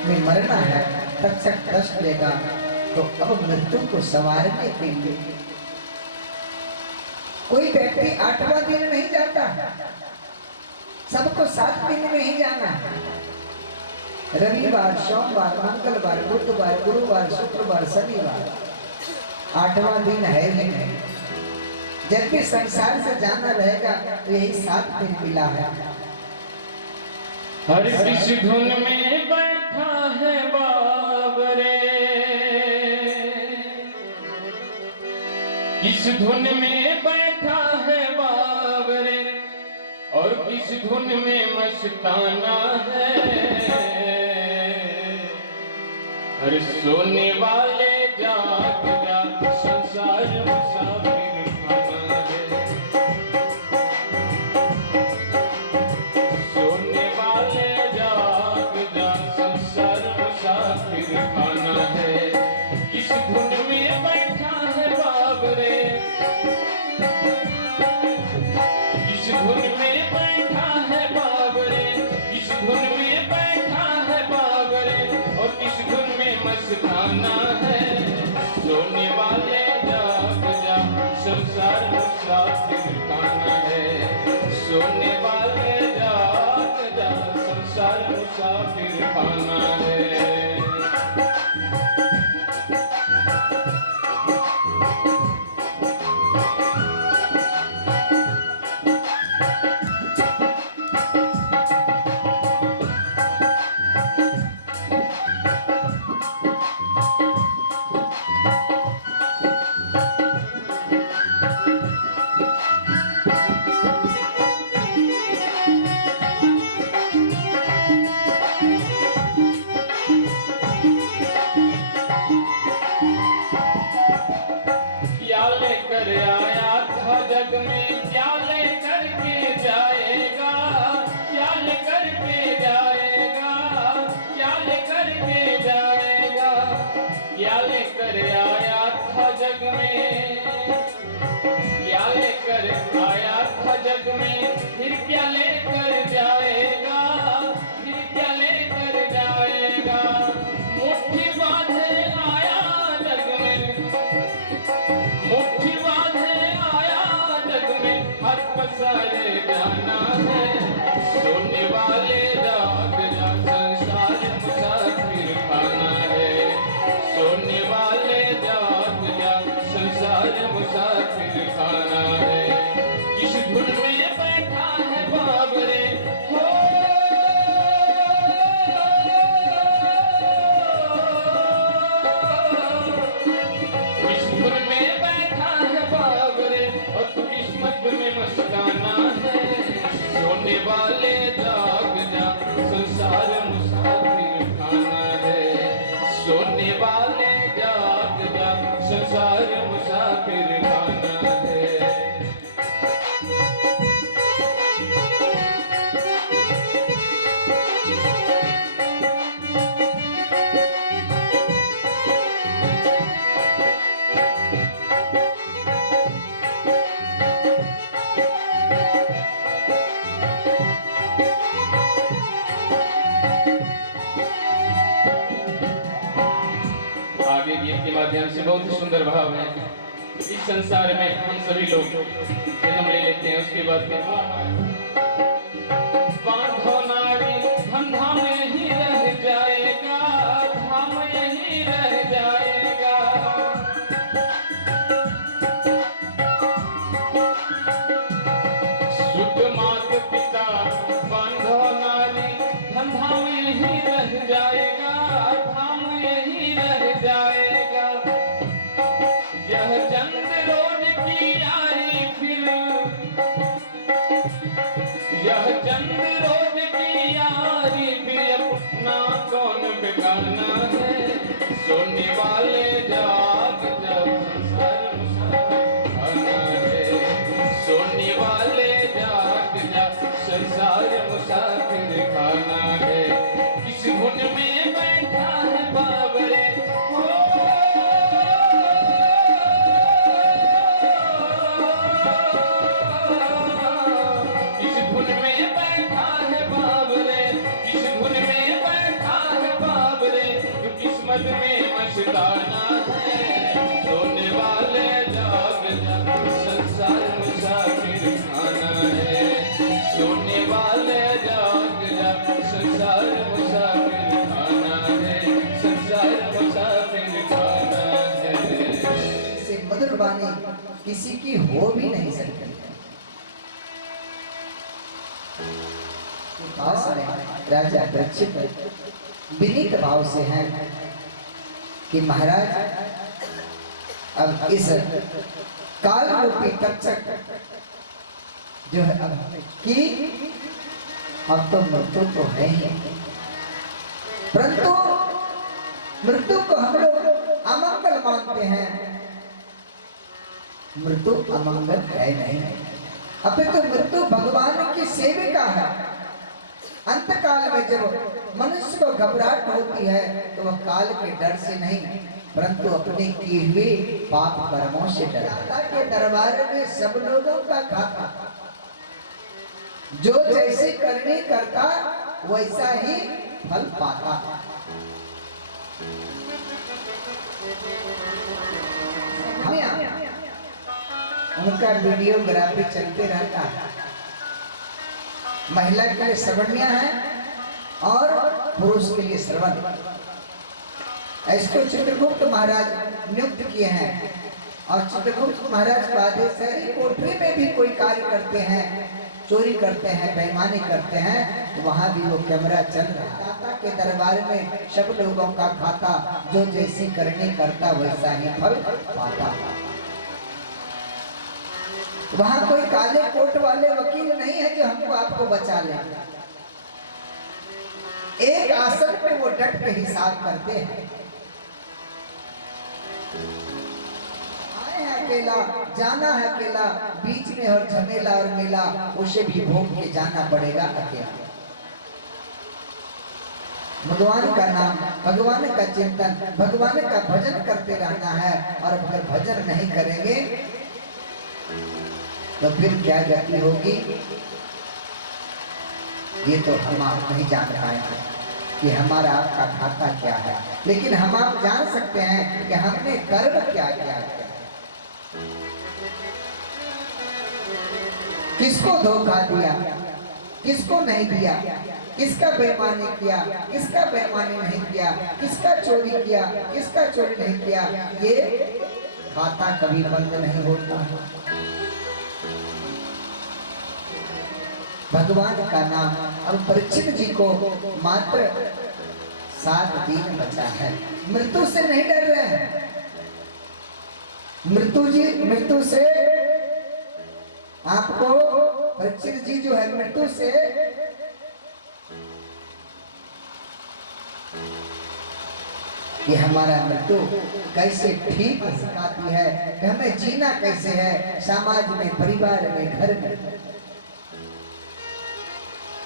में मरना है, तक्षक कष्ट लेगा, तो अब मृत्यु को संवारने के लिए कोई व्यक्ति 8वां दिन नहीं जाता, सबको 7 दिन में ही जाना है। रविवार, सोमवार, मंगलवार, बुधवार, गुरुवार, शुक्रवार, शनिवार, 8वां दिन है ही नहीं। जब भी संसार से जाना रहेगा तो यही 7 दिन मिला है। हर किस धुन में बैठा है बाबरे, किस धुन में बैठा है बाबरे, और किस धुन में मस्ताना है। हर सोने वाले जाग जा, संसार मुसाफिर खाना है। सोने वाले जाग जा, संसार मुसाफिर खाना है। किस धुन में बैठा है बाबरे, किस धुन में बैठा है बाबरे, किस धुन में बैठा है बाबरे, और किस धुन में मस्ताना है। सोने वाले जाग जा, संसार मुसाफिर खाना है। सोने वाले जाग जा, संसार मुसाफिर खाना है। जग में फिर क्या लेकर जाएगा, फिर क्या लेकर जाएगा। मुट्ठी बांधे आया जग में, मुट्ठी बांधे आया जग में, हर पसारे जाना है। सोने वाले जाग जा, संसार मुसाफिर खाना है। सोने वाले जाग जा, संसार मुसाफिर खाना है। किस धुन में बैठा है बाबरे हो, किस धुन में बैठा है बाबरे, और तू किस्मत में मस्ताना है। सोने वाले जाग जा, संसार मुसाफिर खाना है। सोने वाले जाग जा, संसार मुसाफिर खाना है। आगे गीत के माध्यम से बहुत ही सुंदर भाव है। इस संसार में हम सभी लोग जन्म ले लेते हैं, उसके बाद बांधो नाड़ी धंधा में ही रह जाएगा, धाम यही रह जाएगा। सुत मात पिता बांधो नाड़ी धंधा में ही रह जाएगा, धाम यही रह जाएगा। यह चंद रोज की यारी फिर, यह चंद रोज की यारी फिर अपना कौन बिगाना है। सोने वाले जाग जा, संसार मुसाफिर खाना है। सोने वाले जाग जा, संसार मुसाफिर खाना है। किस धुन में बैठा है बाबरे हो, किस धुन में बैठा है बाबरे, किस धुन में बैठा है बाबरे, जो किस्मत में मस्ताना है। सोने वाले जाग जा, संसार मुसाफिर खाना है। सोने वाले जाग जा, संसार मुसाफिर खाना है। संसार मुसाफिर खाना है। से मधुर वाणी किसी की हो भी नहीं सकती। पास में राजा परीक्षित विनीत भाव से हैं कि महाराज अब इस काल रूपी तक्षक जो है कि अब तो मृत्यु तो है ही, परंतु मृत्यु को हम लोग अमंगल मानते हैं। मृत्यु अमंगल है नहीं, अपितु मृत्यु भगवान की सेविका है। अंत काल में जब मनुष्य को घबराहट होती है तो वह काल के डर से नहीं, परंतु अपने किए हुए पाप कर्मों से डरता है। के दरबार में सब लोगों का खाता, जो जैसी करनी करता वैसा ही फल पाता। उनका वीडियोग्राफी चलते रहता है। महिला के लिए श्रवण्य है और पुरुष के लिए श्रवण। इसको चित्रगुप्त महाराज नियुक्त किए हैं और चित्रगुप्त महाराज का आदेश है कोठरी में भी कोई कार्य करते हैं, चोरी करते हैं, बेईमानी करते हैं, तो वहां भी वो कैमरा चल रहा है। दाता के दरबार में सब लोगों का खाता, जो जैसी करनी करता वैसा ही फल पाता। वहां कोई काले कोट वाले वकील नहीं है जो हमको आपको बचा ले। एक आसन पे वो डट के हिसाब करते हैं। आए हैं अकेला, जाना है अकेला, बीच में और झमेला और मेला, उसे भी भोग के जाना पड़ेगा अकेला। भगवान का नाम, भगवान का चिंतन, भगवान का भजन करते रहना है। और अगर भजन नहीं करेंगे तो फिर क्या गति होगी, ये तो हम आप नहीं जान पाएंगे कि हमारा आपका खाता क्या है। लेकिन हम आप जान सकते हैं कि हमने कर्म क्या किया है, किसको धोखा दिया, किसको नहीं दिया, किसका बेईमानी किया, किसका बेईमानी नहीं किया, किसका चोरी किया, किसका चोरी नहीं किया। ये खाता कभी बंद नहीं होता। भगवान का नाम। अब परीक्षित जी को मात्र 7 दिन बचा है, मृत्यु से नहीं डर रहे हैं। मृत्यु से आपको परीक्षित जी जो है मृत्यु से कि हमारा मृत्यु कैसे ठीक हो सिखाती है कि हमें जीना कैसे है समाज में, परिवार में, घर में।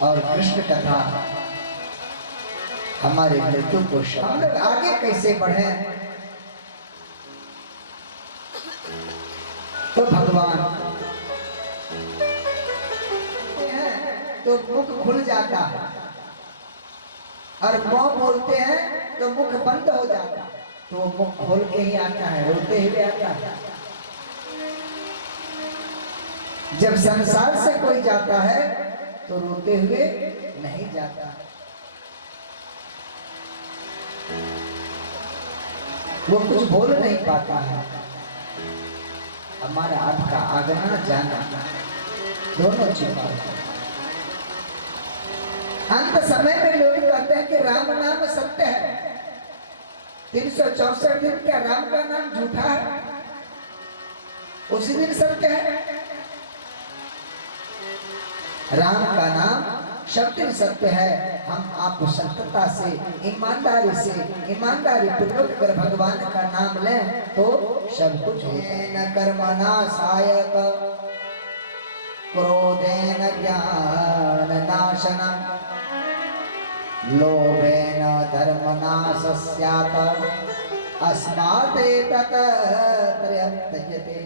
और कृष्ण कथा हमारे मृत्यु को हम लोग आगे कैसे बढ़े। तो भगवान तो मुख खुल जाता है और मुंह बोलते हैं तो मुख बंद हो जाता है। तो मुख खोल के ही आता है, रोते हुए आता है। जब संसार से कोई जाता है तो रोते हुए नहीं जाता। वो कुछ बोल नहीं पाता है। हमारा आपका आगना जाना दोनों छुपा। अंत समय में लोग कहते हैं कि राम नाम सत्य है। 364 दिन क्या राम का नाम झूठा है? उसी दिन सत्य है। राम का नाम शब्द सत्य है। हम आपको सत्यता से, ईमानदारी पूर्वक अगर भगवान का नाम लें तो सब कुछ न कर्मणा सायक क्रोधेन ज्ञान नाशनम लोभेन धर्मनाश स्यात् अस्मात् एतत् त्रयं त्यज्यते।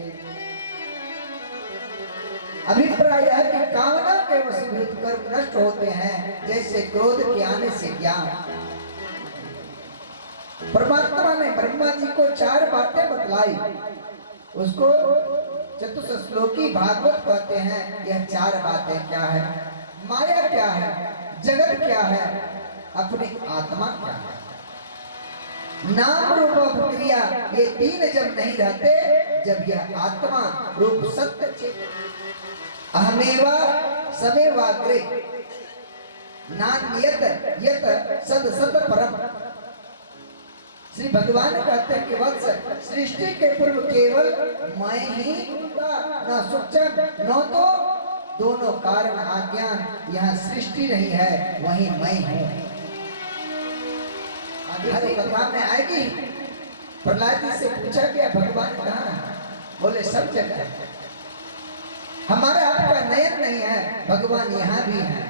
अभिप्राय है कि कामना के वशीभूत कर्म नष्ट होते हैं, जैसे क्रोध के आने से ज्ञान। परमात्मा ने ब्रह्मा जी को 4 बातें बतलाई। उसको चतुश्लोकी भागवत कहते हैं। यह 4 बातें क्या है? माया क्या है, जगत क्या है, अपनी आत्मा क्या है। नाम रूप क्रिया ये 3 जब नहीं रहते, जब यह आत्मा रूप सत्य चेतन अहमेवा समेवाग्रे नान्यत यत सद सत परम। श्री भगवान कहते हैं कि वत्स सृष्टि के पूर्व केवल मैं ही न सुचन न तो दोनों कारण अज्ञान। यहाँ सृष्टि नहीं है, वही मैं हूँ। आगे कथा में आएगी। प्रहलाद जी से पूछा गया भगवान कहाँ है? बोले सब जगह। हमारा आपका नयन नहीं है, भगवान यहाँ भी है।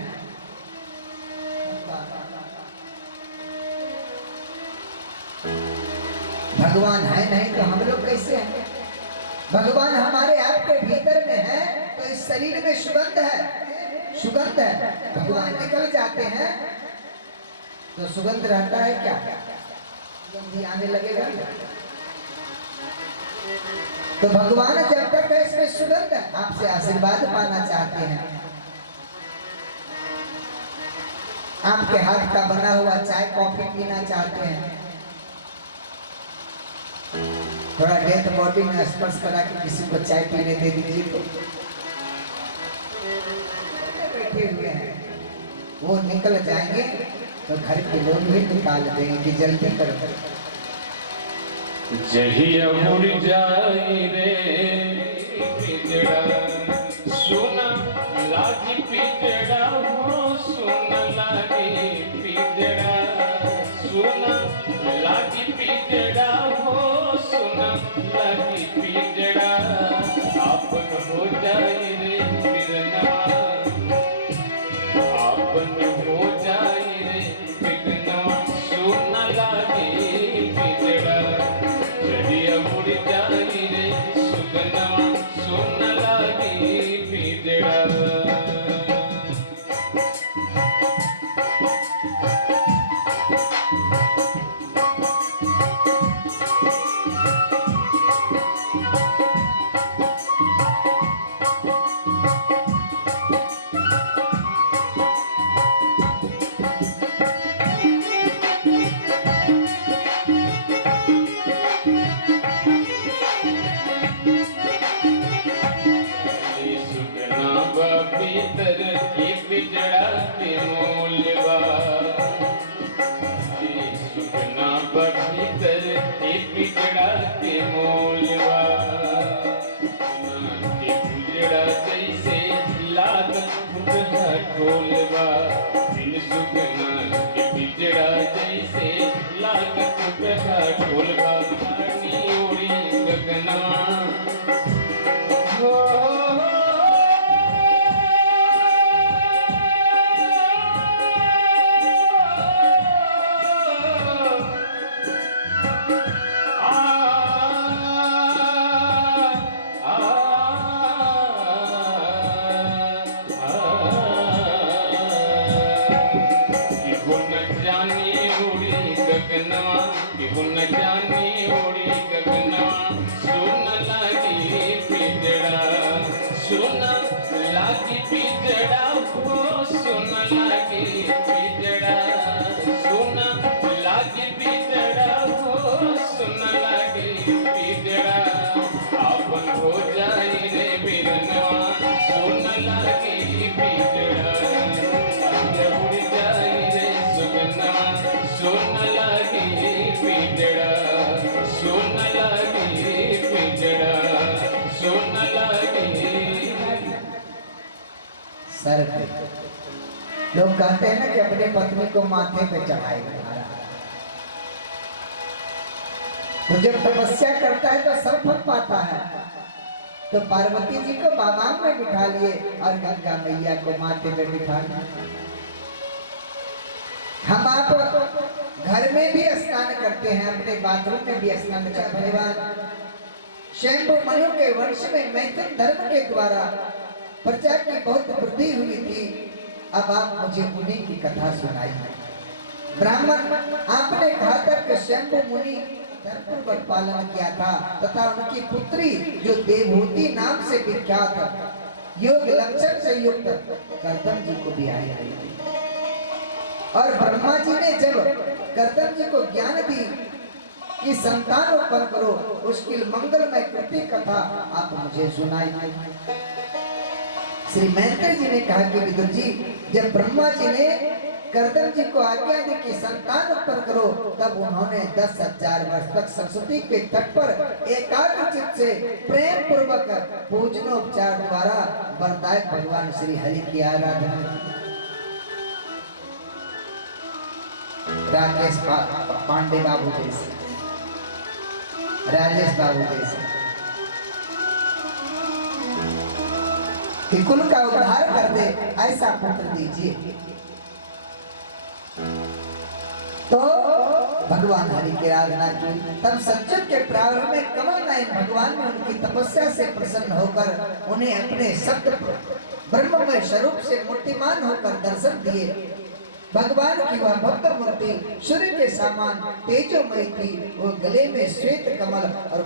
भगवान है नहीं तो हम लोग कैसे हैं? भगवान हमारे आपके भीतर में है तो इस शरीर में सुगंध है, सुगंध है। भगवान निकल जाते हैं तो सुगंध रहता है क्या? सुगंध आने लगेगा। तो भगवान जब तक है इसमें सुगंध, आपसे आशीर्वाद पाना चाहते हैं। आपके हाथ का बना हुआ चाय कॉफी पीना चाहते हैं। थोड़ा डेथ बॉडी में स्पर्श करा के किसी को चाय पीने दे दीजिए। तो बैठे हुए हैं, वो निकल जाएंगे तो घर के लोग भी निकाल देंगे कि जल्दी करो। जहिया मुड़ जाए रे पिजड़ा, सुना लागी पिजड़ा हो, सुना लागी पिजड़ा, सुना लागी पिजड़ा हो, सुना लागी पिजड़ा। आपन हो जाए रे बिरना, आपन हो जाए रे बिरना, सुना लागी पिजड़ा। मुड़ जाई रे सुगना सुन लागी ये पिजड़ा के मूलवा सुखना भीतर ये पिजड़ा के मूलवा के पिजड़ा जैसे लागत ढोलवा बिन सुखना के पिजड़ा जैसे लागत ढोलवा उड़ी गगना हो न जाने उड़ी गगना सुन लागी पिजड़ा सुन लागी पिजड़ा हो सुन लागी पिजड़ा सुन लागी पिजड़ा हो सुन लागी पिजड़ा आपन हो जाई रे बिरनवा सुन लागी पिजड़ा उड़ जाई रे सुगनवा सुन लागी पिजड़ा सुन लागी पिजड़ा सुन लागी। सर पे लोग कहते हैं ना कि अपनी पत्नी को माथे पे चढ़ाए, तो जब तपस्या करता है तो सब फल पाता है। तो पार्वती जी को बाबांग में बिठा लिए और गंगा मैया को माथे पे बिठा लिया। हम आप घर में भी स्नान करते हैं, अपने बाथरूम में भी स्नान करते हैं। भगवान शंभु मनु के वंश में मैथुन धर्म के द्वारा प्रजा की बहुत वृद्धि हुई थी। अब आप मुझे उन्हीं की कथा सुनाई। ब्राह्मण आपने कहा था कि शंभु मुनि धर्मपूर्वक पालन किया था तथा उनकी पुत्री जो देवहूति नाम से विख्यात योग लक्षण से युक्त कर्दम जी को भी आई थी। और ब्रह्मा जी ने जब कर्दम जी को ज्ञान दी कि संतान उत्पन्न करो, उसकी मंगलमय कृति कथा आप मुझे सुनाई। श्री मैत्रेय जी ने कहा कि विदुर जी, जब ब्रह्मा जी ने कर्दम जी को आज्ञा दी कि संतान उत्पन्न करो, तब उन्होंने 10,000 वर्ष तक सरस्वती के तट पर एकाग्र चित्त से प्रेम पूर्वक पूजनोपचार द्वारा वरदायक भगवान श्री हरि की आराधना। राकेश पांडे बाबू जैसे, राजेश बाबू जैसे कि कुल का उद्धार कर दे ऐसा पुत्र दीजिए। तो भगवान हरि की आराधना की। तब सज्जन के प्रारंभ में कमल नयन भगवान ने उनकी तपस्या से प्रसन्न होकर उन्हें अपने शब्द ब्रह्ममय स्वरूप से मूर्तिमान होकर दर्शन दिए। भगवान की वह भव्य मूर्ति सूर्य के समान तेजोमय थी। वो गले में श्वेत कमल और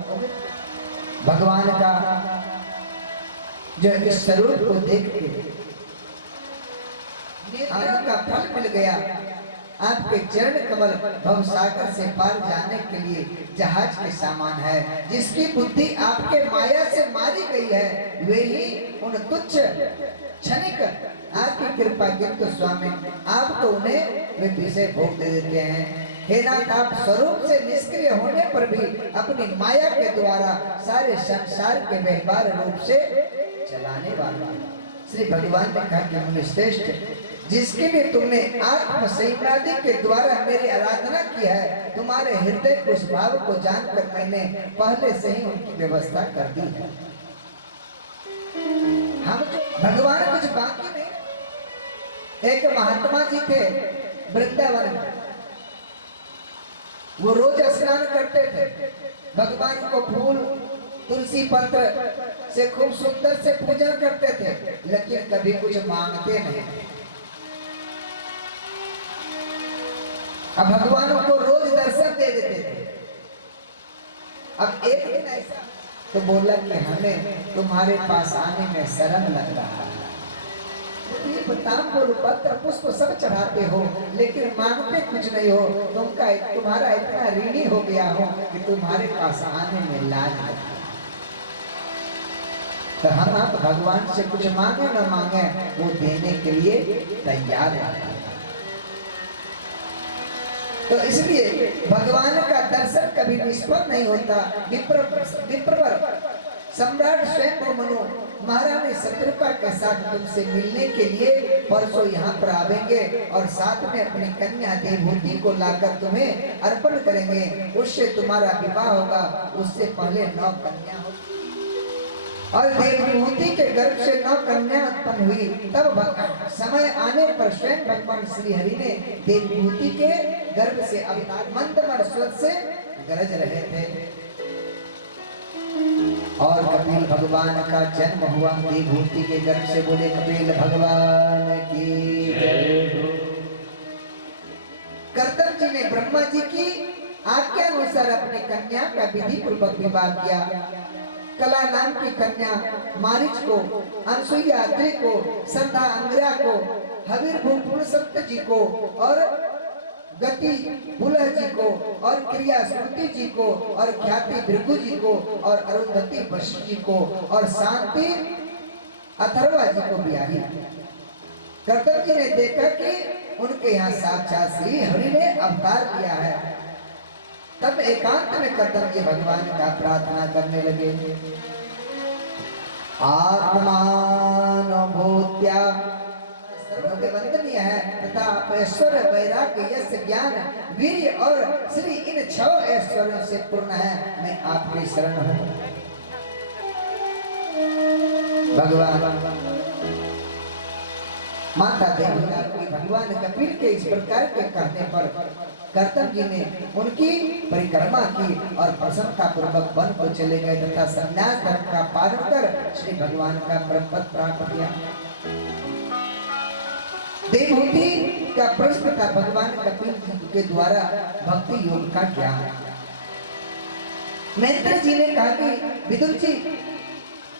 भगवान का जो इस स्वरूप को देख के आनंद का फल मिल गया। आपके चरण कमल भवसागर से पार जाने के लिए जहाज के समान है। जिसकी बुद्धि आपके माया से मारी गई है, वे ही उन तुच्छ क्षणिक आपकी कृपा किंतु स्वामी आप तो उन्हें वे विषय भोग दे देते हैं। हे नाथ, आप स्वरूप से निष्क्रिय होने पर भी अपनी माया के द्वारा सारे संसार के व्यवहार रूप से चलाने वाला। श्री भगवान ने कहा कि मुनि श्रेष्ठ, जिसके लिए तुमने आत्म संयमादि के द्वारा मेरी आराधना की है, तुम्हारे हृदय के उस भाव को जानकर मैंने पहले से ही उनकी व्यवस्था कर दी है। हम भगवान कुछ बाकी नहीं। एक महात्मा जी थे वृंदावन में, वो रोज स्नान करते थे, भगवान को फूल तुलसी पत्र से खूब सुंदर से पूजन करते थे, लेकिन कभी कुछ मांगते नहीं। अब भगवान को रोज दर्शन दे देते थे। अब एक दिन ऐसा तो बोला कि हमें तुम्हारे पास आने में शर्म लग रहा है। तांबूल पत्र पुष्प सब चढ़ाते हो, लेकिन मांगते कुछ नहीं हो। तुम्हारा इतना ऋणी हो गया हो कि तुम्हारे पास आने में लाज लगती है। तो हम आप भगवान से कुछ मांगे न मांगे, वो देने के लिए तैयार है। तो इसलिए भगवान का दर्शन कभी निष्फल नहीं होता। विप्रवर सम्राट स्वयं मनु महारानी शत्रुपा के साथ तुमसे मिलने के लिए परसों यहाँ पर आवेंगे और साथ में अपनी कन्या देवहूति को लाकर तुम्हें अर्पण करेंगे। उससे तुम्हारा विवाह होगा, उससे पहले 9 कन्या होगी और देवहूति के गर्भ से 9 कन्या उत्पन्न हुई। तब समय आने पर स्वयं भगवान श्री हरि ने देवहूति के गर्भ से अवतार मंदमर स्वर से गरज रहे थे और कपिल भगवान का जन्म हुआ देवहूति के गर्भ से। बोले कपिल भगवान की जय हो। कर्दम जी ने ब्रह्मा जी की आज्ञा अनुसार अपनी कन्या का विधि पूर्वक विवाह किया। कला नाम की कन्या मारिच को, अनसुईया अत्रि को, संध्या अंगिरा को, हवीर भूपुर सत्य जी को और गति बुलह जी को और क्रिया श्रुति जी को और ख्याति भृगु जी को और अरुंधति वशिष्ठ जी को और शांति अथर्वा जी को ब्याही। कर्दम जी ने देखा कि उनके यहाँ साक्षात श्री हरि ने अवतार किया है। तब एकांत में कर्दम जी भगवान का प्रार्थना करने लगे। आत्मान भूत्या वंदनीय है तथा ऐश्वर्य वैराग्य यश ज्ञान वीर और श्री इन 6 ऐश्वर्यों से पूर्ण है। मैं आपकी शरण हूँ भगवान। माता देवी की भगवान कपिल के इस प्रकार के कहने पर कर्दम जी ने उनकी परिक्रमा की और प्रसन्नता पूर्वक वन को चले गए तथा संन्यास धर्म का पालन कर श्री भगवान का परम पद प्राप्त किया। देवहूति का प्रश्न था भगवान कपिल के द्वारा भक्ति योग का ज्ञान। मैत्र जी ने कहा कि विदुर जी,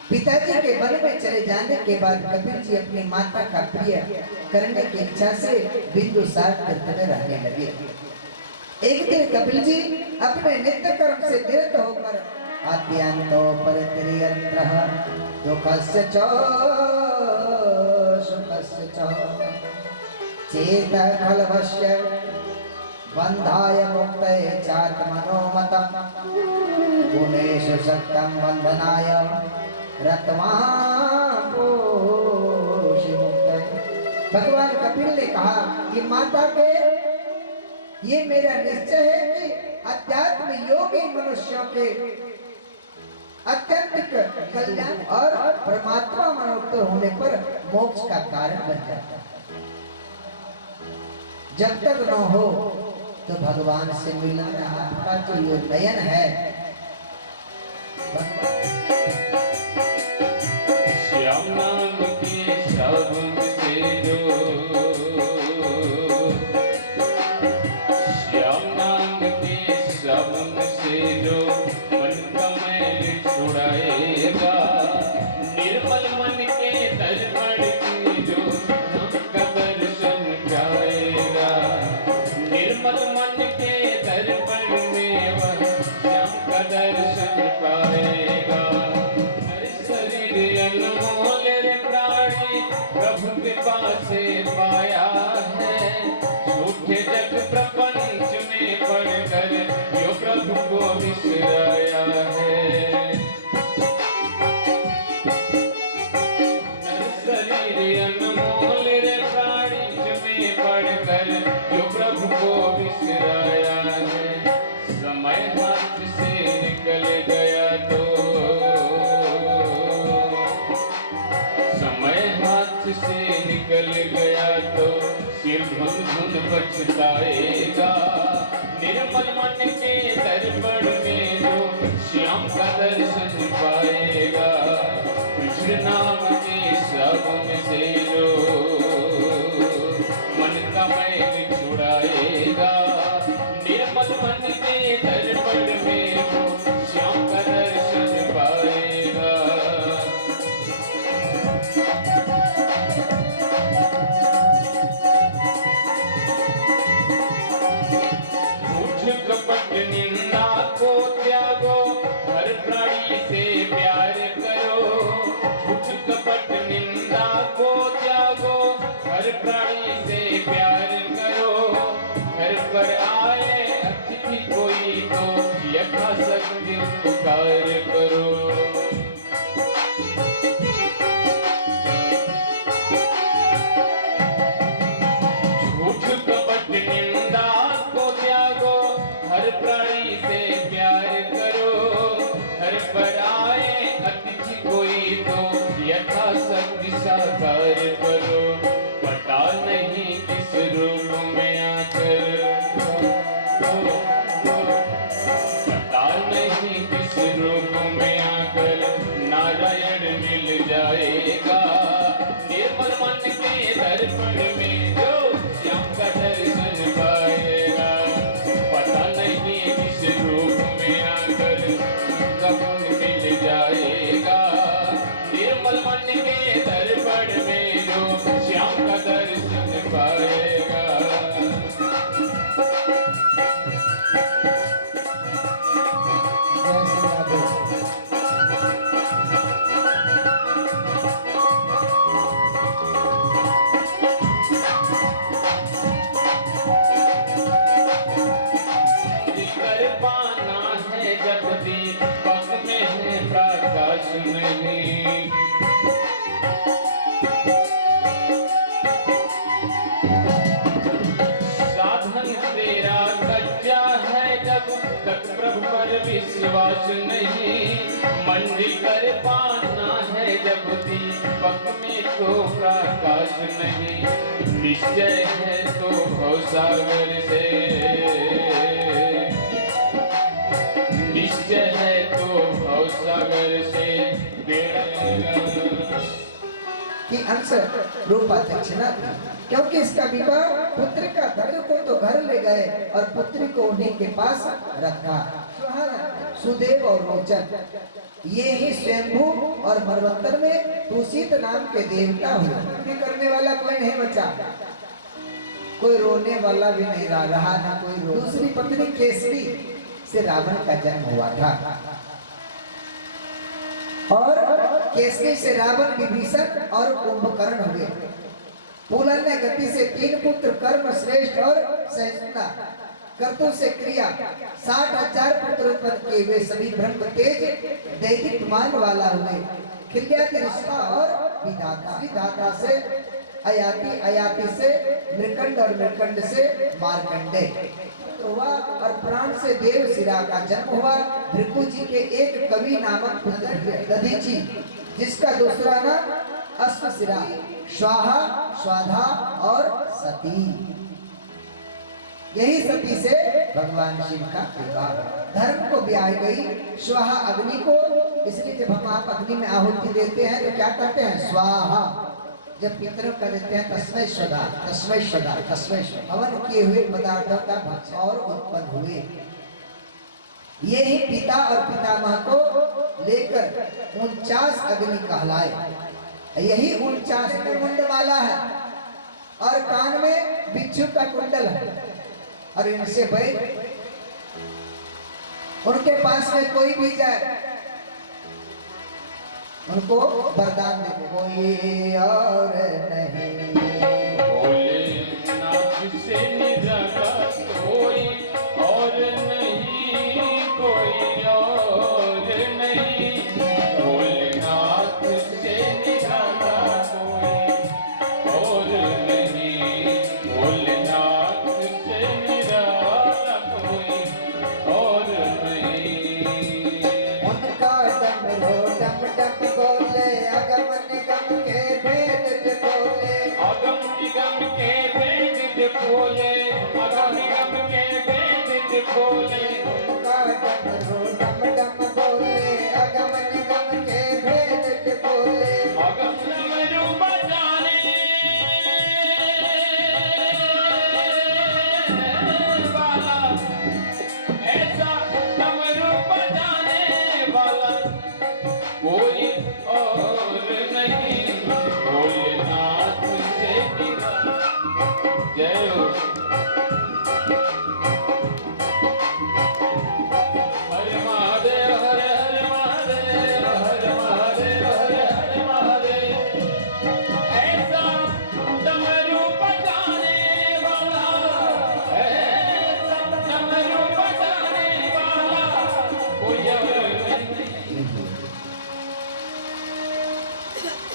पिताजी के वन में चले जाने के बाद कपिल जी अपनी माता का प्रिय करने की इच्छा से बिंदुसार तीर्थ में रहने लगे। एक दिन कपिल जी अपने नित्य कर्म से निरत होकर आद्यांतो परित्रियंत्रः दुःखस्य च सुखस्य च चेत खलवश्य बंधाय मुक्तये चात्मनोमतं गुणेषु सक्तं बंधनाय रत्वां पोषि मुक्तये। भगवान कपिल ने कहा कि माता के ये मेरा निश्चय है कि अध्यात्म योगी मनुष्यों के अत्यंत कल्याण और परमात्मा मनोक्त होने पर मोक्ष का कारण बन जाता है। जब तक न हो तो भगवान से मिलना आपका जो ये नयन है। श्याम नाम के साबुन से जो, श्याम नाम के साबुन से जो मन का मैल छुड़ाएगा, निर्मल मन के दर्पण की जो का दर्शन जाएगा, निर्मल मन के दर्पण में वह श्याम का दर्शन पाएगा। हर शरीर अनमोल रे प्राणी प्रभु कृपा से पाया है, झूठे जग प्रपंच में पड़कर जो प्रभु को बिसराया है। हर शरीर अनमोल रे प्राणी में पड़कर जो प्रभु को बिसराया है। समय हाथ से निकल गया तो, समय हाथ से निकल गया तो सिर धुन धुन पछताएगा। निर्मल मन के दर्पण में जो श्याम का दर्शन पाएगा, कृष्ण नाम के साबुन से जो मन का मैल छुड़ाएगा, निर्मल मन के दर्पण में वो श्याम का दर्शन पाएगा। झूठ कपट निंदा को त्याग हर प्राणी से प्यार करो, घर पर आए अतिथि कोई तो यथाशक्ति उपकार करो। झूठ कपट निंदा को त्यागो, हर प्राणी से प्यार करो, घर पर आए अतिथि कोई तो यथाशक्ति साकार करो। पता नहीं किस रूप में आकर, पता नहीं किस रूप में आकर नारायण मिल जाएगा। निर्मल मन के दर्पण में जो श्याम का दर्शन पाएगा। पता नहीं किस रूप में आकर कब मिल जाएगा। निर्मल मन के दर्पण में जो श्याम का दर्शन पाएगा। जय श्री राधे। कर पाना है जब दीपक में है प्रकाश नहीं। साधन तेरा कच्चा है जब तक प्रभु पर विश्वास नहीं। मंदिर कर पाना है जब दीपक में तो प्रकाश नहीं। निश्चय है तो भवसागर से, निश्चय है तो भवसागर से कि अंश रूपा दक्षिणा थी, क्योंकि इसका विवाह पुत्र का धर्म को तो घर ले गए और पुत्री को उन्हीं के पास रखा। सुदेव और रोचन ये ही स्वयंभू और मरवंतर में दूषित नाम के देवता हुए। करने वाला कोई नहीं बचा, कोई रोने वाला भी नहीं रहा ना कोई। दूसरी पत्नी केसरी से रावण का जन्म हुआ था और केसरी से रावण, विभीषण और कुंभकर्ण हुए। पुलन ने गति से 3 पुत्र कर्म श्रेष्ठ और सहिष्णुता कर्तु से क्रिया 60,000 पुत्र उत्पन्न किए। वे सभी ब्रह्म तेज दैहिक मान वाला हुए। खिल्या की रिश्ता और विधाता, विधाता से अयाति, अयाति से मृकंड और मृकंड से मार्कंडे हुआ और प्राण से देव सिरा का जन्म हुआ। भृगु जी के एक कवि नामक पुत्र दधीची, जिसका दूसरा नाम अश्वशिरा, स्वाहा, स्वाधा और सती। यही सती से भगवान शिव का विवाह। धर्म को ब्याह गई स्वाहा अग्नि को, इसलिए जब हम आप अग्नि में आहुति देते हैं तो क्या कहते हैं? स्वाहा। जब पितरों का देते हैं तस्मै स्वधा, तस्मै स्वधा, तस्मै स्वधा। हवन किए हुए पदार्थों का भक्ष और उत्पन्न हुए। ये ही पिता और पितामह को लेकर 49 अग्नि कहलाए। यही 49 में मुंडमाला है और कान में बिच्छू का कुंडल है। और इनसे बैठ उनके पास में कोई भी जाए उनको वरदान दे, कोई और नहीं। भोलेनाथ से निराला कोई और नहीं, कोई और नहीं। भोलेनाथ से निराला कोई और नहीं। भोलेनाथ से निराला कोई और नहीं। उनका डमरू डम डम बोले, अगम निगम के भेद बोले, अगम निगम के भेद बोले, अगम निगम के भेद बोले। उनका डमरू डम डम बोले, अगम निगम के भेद बोले। अगम डमरू बजाने वाला, ऐसा डमरू बजाने वाला कोई और नहीं। भोलेनाथ से निराला। जय हो। हर महादेव, हर हर महादेव, हर महादेव, हर हर महादेव। ऐसा डमरू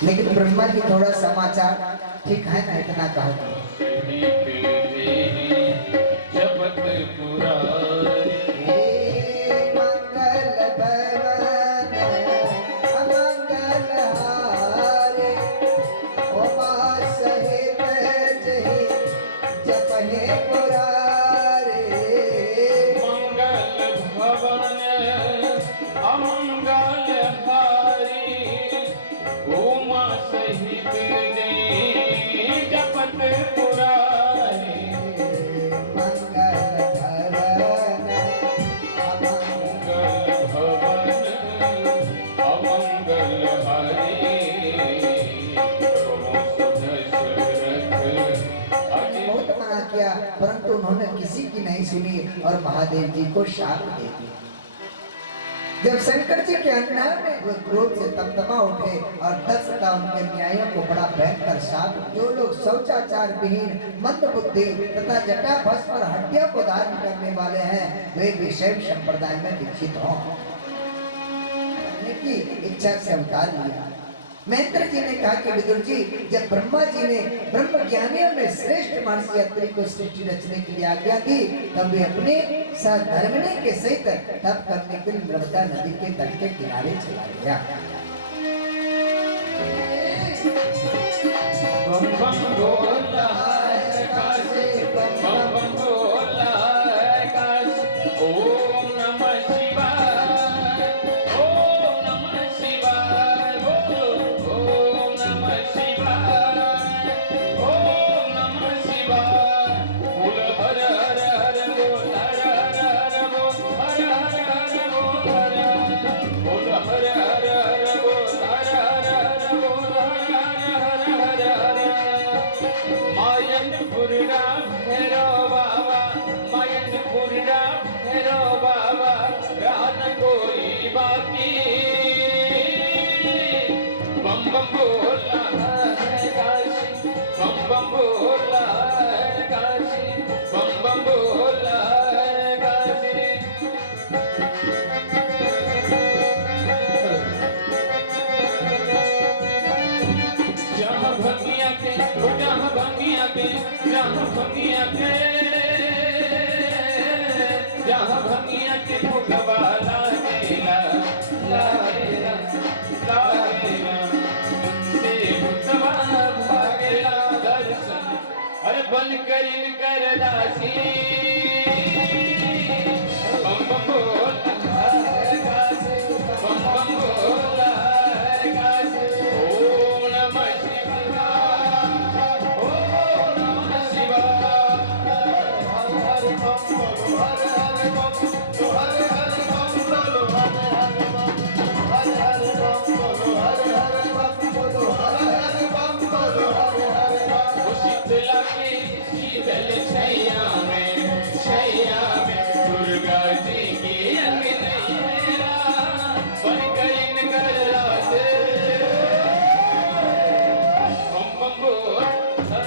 लेकिन ब्रह्मा जी थोड़ा समाचार ठीक है ना, इतना कहो। जपत पुरारी मंगल भवन अमंगल हारे, उमा सहित जहि जपहि पुरारे। मंगल भवन अमंगल हारी, उमा सहित जय जपत पुरारी। मंगल भवन मंगल भवन अमंगल हारी, बहुत मना किया, परंतु उन्होंने किसी की नहीं सुनी और महादेव जी को शाप दे दिया। जब शंकर जी के अंदर में वो क्रोध से तमतमा उठे और 10 का उनके न्यायों को बड़ा भयंकर शाप, जो लोग शौचाचार विहीन, मंद बुद्धि तथा जटा भस्म और हड्डियों को धारण करने वाले हैं, वे भी शैव संप्रदाय में दीक्षित हों की इच्छा से अवतार लिया। महेंद्र जी ने कहा कि विदुर जी, जब ब्रह्मा जी ने ब्रह्म ज्ञानियों में श्रेष्ठ महर्षि अत्रि को सृष्टि रचने के लिए आज्ञा दी, तब वे अपने धर्मने के सहित तप करने के लिए नर्मदा नदी के तट के किनारे चला गया। बम बम बोला है काशी, बम बम बोला है काशी। ओम नमः शिवाय, ओम नमः शिवाय, ओम नमः शिवाय, ओम नमः शिवाय। बोल हर हर हर बोल, हर हर हर बोल, हर हर हर बोल, हर बोल हर हर हर बोल, हर हर हर बोल, हर हर हर हर। मायनपुर राम भैरव बाबा, मायनपुर राम भैरव बाबा, रान कोई बाकी। बम बम बोला है काशी, बम बम बोला है काशी, बम बम बोला है काशी। जहाँ भंगिया के, जहाँ भंगिया के, जहाँ भंगिया के, जहाँ भंगिया के भोगवा लारेला, लारेला, लारेला, से भुतवा भागेला दर्शन, अरे बन कर इनकर दासी। बम बम बोला है काशी, बम बम बोला है काशी। ओम नमः शिवाय, ओम नमः शिवाय। हर हर बम बोलो, हर हर बम बोलो, हर हर बम बोलो, हर हर बम, हर हर बम बोलो, हर हर बम बोलो, हर हर बम बोलो, हर हर बम। ओ शीतला के शीतल छैया में, छैया में दुर्गा जी की अंगनैया, बन कर इनकर रासे। बम बम बोल है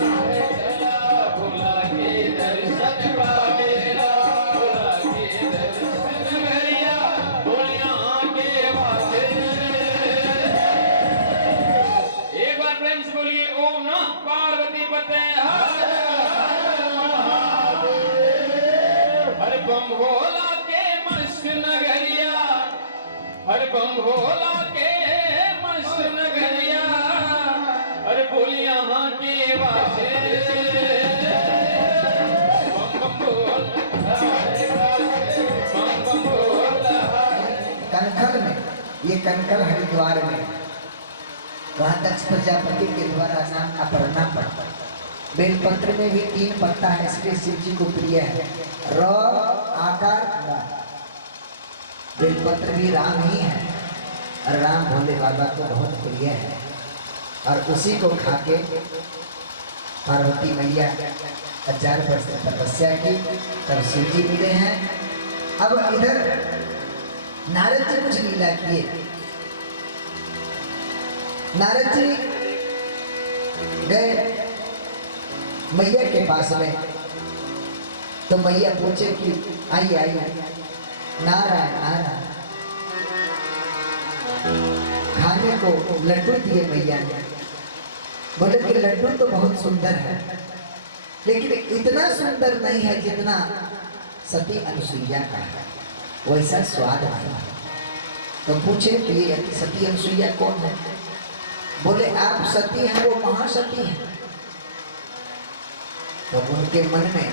चला, भोला के दर्शन पावेला, भोला के दर्शन करिया, भोलिया के वासे। एक बार प्रेम से बोलिए ओम नमः पार्वती पते हर हर महादेव। हर बम भोला के मस्त नगरिया, हर बम भोला के मस्त नगरिया, हर बोलिया के वासे। बम बम बोला है काशी, बम बम बोला है। कनखल में, ये कनखल हरिद्वार में, वहाँ दक्ष प्रजापति के द्वारा नाम अपर्णा पड़ता है। बेलपत्र में भी 3 पत्ता है, इसलिए शिव जी को प्रिय है। र आकार म। बेलपत्र भी राम ही है और राम भोले बाबा को बहुत प्रिय है, और उसी को खाके पार्वती मैया 1000 वर्ष तपस्या की, तब शिव जी मिले हैं। अब इधर नारद जी कुछ लीला किए। नारद जी गए मैया के पास में, तो मैया पूछे कि आइए आइए, नारायण नारायण। खाने को लड्डू दिए मैया ने। बोले कि लड्डू तो बहुत सुंदर है, लेकिन इतना सुंदर नहीं है जितना सती अनसुईया का है, वैसा स्वाद नहीं है। तो पूछे कि ये सती अनसुईया कौन है? बोले आप सती हैं, वो महासती है। तो उनके मन में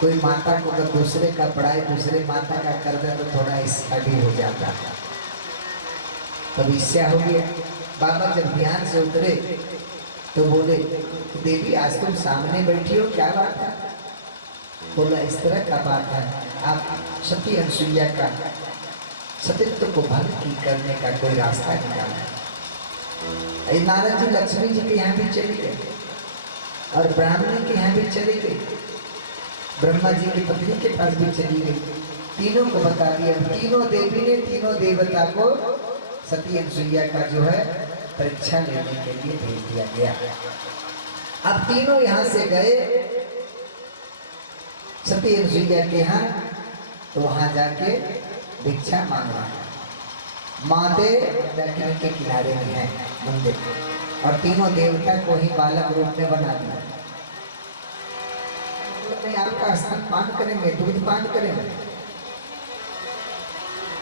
कोई माता को अगर दूसरे का पढ़ाई दूसरे माता का कर दे तो थोड़ा ईर्ष्या भी हो जाता है। तब ईर्ष्या हो गया। बाबा जब ध्यान से उतरे तो बोले देवी आज तुम सामने बैठी हो, क्या बात है? बोला इस तरह का बात है, आप सती अनसुईया का सतीत्व को भंग करने का कोई रास्ता निकाला। नारद जी लक्ष्मी जी के यहाँ भी चले गए और ब्राह्मणी के यहाँ भी चले गए, ब्रह्मा जी की पत्नी के पास भी चली गई, तीनों को बता दिया। तीनों देवी ने तीनों देवता को सती अनसुईया का जो है परीक्षा लेने के लिए भेज दिया गया। अब तीनों यहाँ से गए सती अनसुईया के यहाँ, तो वहां जाके भिक्षा मांग रहा है। माते दक्षिण के किनारे में है मंदिर, और तीनों देवता को ही बालक रूप में बना दिया। आपका स्तन पान करेंगे, दूध पान करेंगे।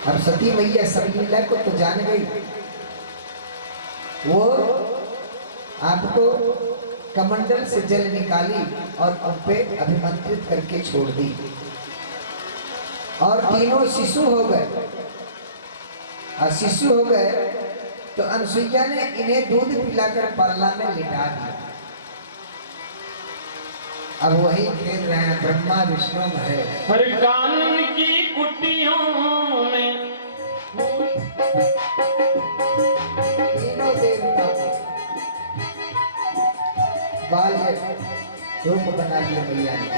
अब सती मैया सब लीला को तो जान गई, वो आपको कमंडल से जल निकाली और उन पे अभिमंत्रित करके छोड़ दी, और तीनों शिशु हो गए। और शिशु हो गए तो अनसुईया ने इन्हें दूध पिलाकर परला में लिटा दिया। अब वही खेल रहे हैं ब्रह्मा विष्णु महेश। हर कान की कुटियों में तीनों देवता बाल्य रूप बना दिया मैया ने।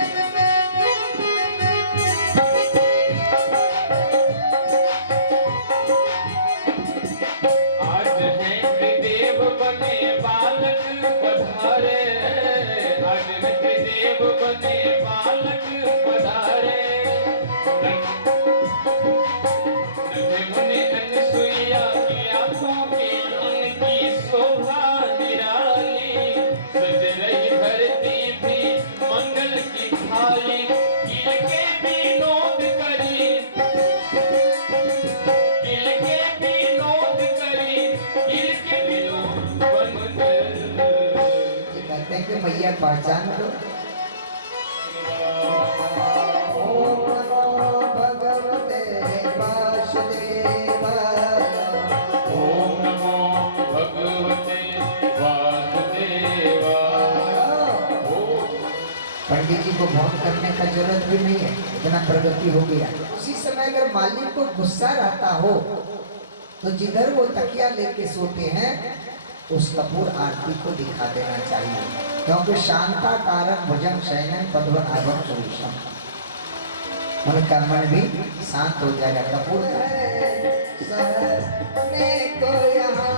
मैया पहचान दो। ओम नमो भगवते वासुदेवाय। ओम नमो भगवते वासुदेवाय। पंडित जी को भोग करने का जरूरत भी नहीं है, इतना प्रगति हो गया। उसी समय अगर मालिक को गुस्सा रहता हो तो जिधर वो तकिया लेके सोते हैं उस कपूर आरती को दिखा देना चाहिए, क्योंकि शांताकारक भुजंग शयनन पद्मनाभम सुरेशम, उनका मन भी शांत हो जाएगा। कपूर को यहाँ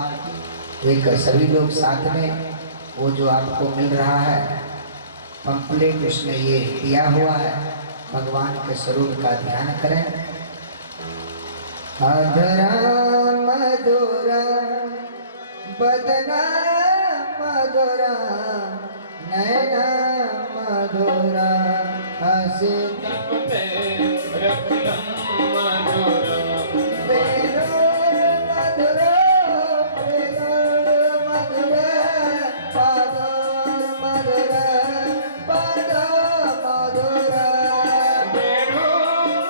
और एक सभी लोग साथ में वो जो आपको मिल रहा है पंपलेट, उसमें ये दिया हुआ है, भगवान के स्वरूप का ध्यान करें। अधरा मधुरा बदना मधुरा नैना मधुरा हंसता रत्नम मधुरा वेणु मधुरा वेणु मधुरा पादो मधुरा पादो मधुरा रेणु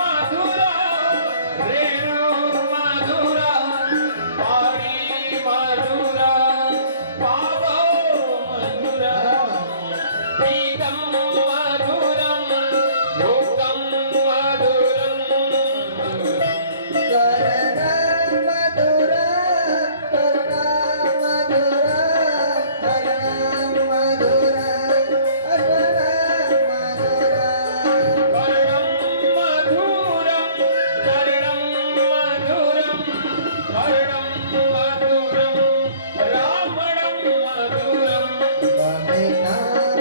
मधुरा रेणु मधुरा पाणी मधुरा पावो मधुरा पीतम मधुरम भोगम मधुरम करुणा मधुरा करुणा मधुरा करुणा मधुरा करुणा मधुरा कर्णम मधुरम कर्णम मधुरम रामणम मधुरम कविता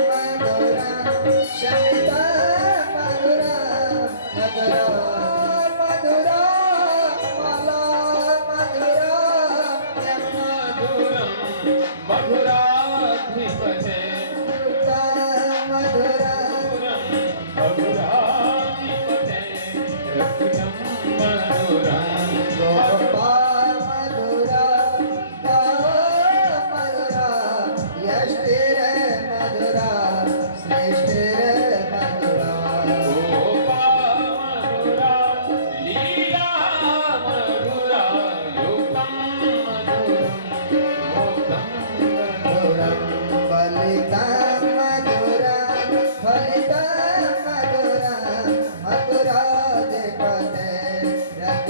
मधुरा शमिता मधुरा मधुरा मधुरा माला मधुरा मधुरम मधुरा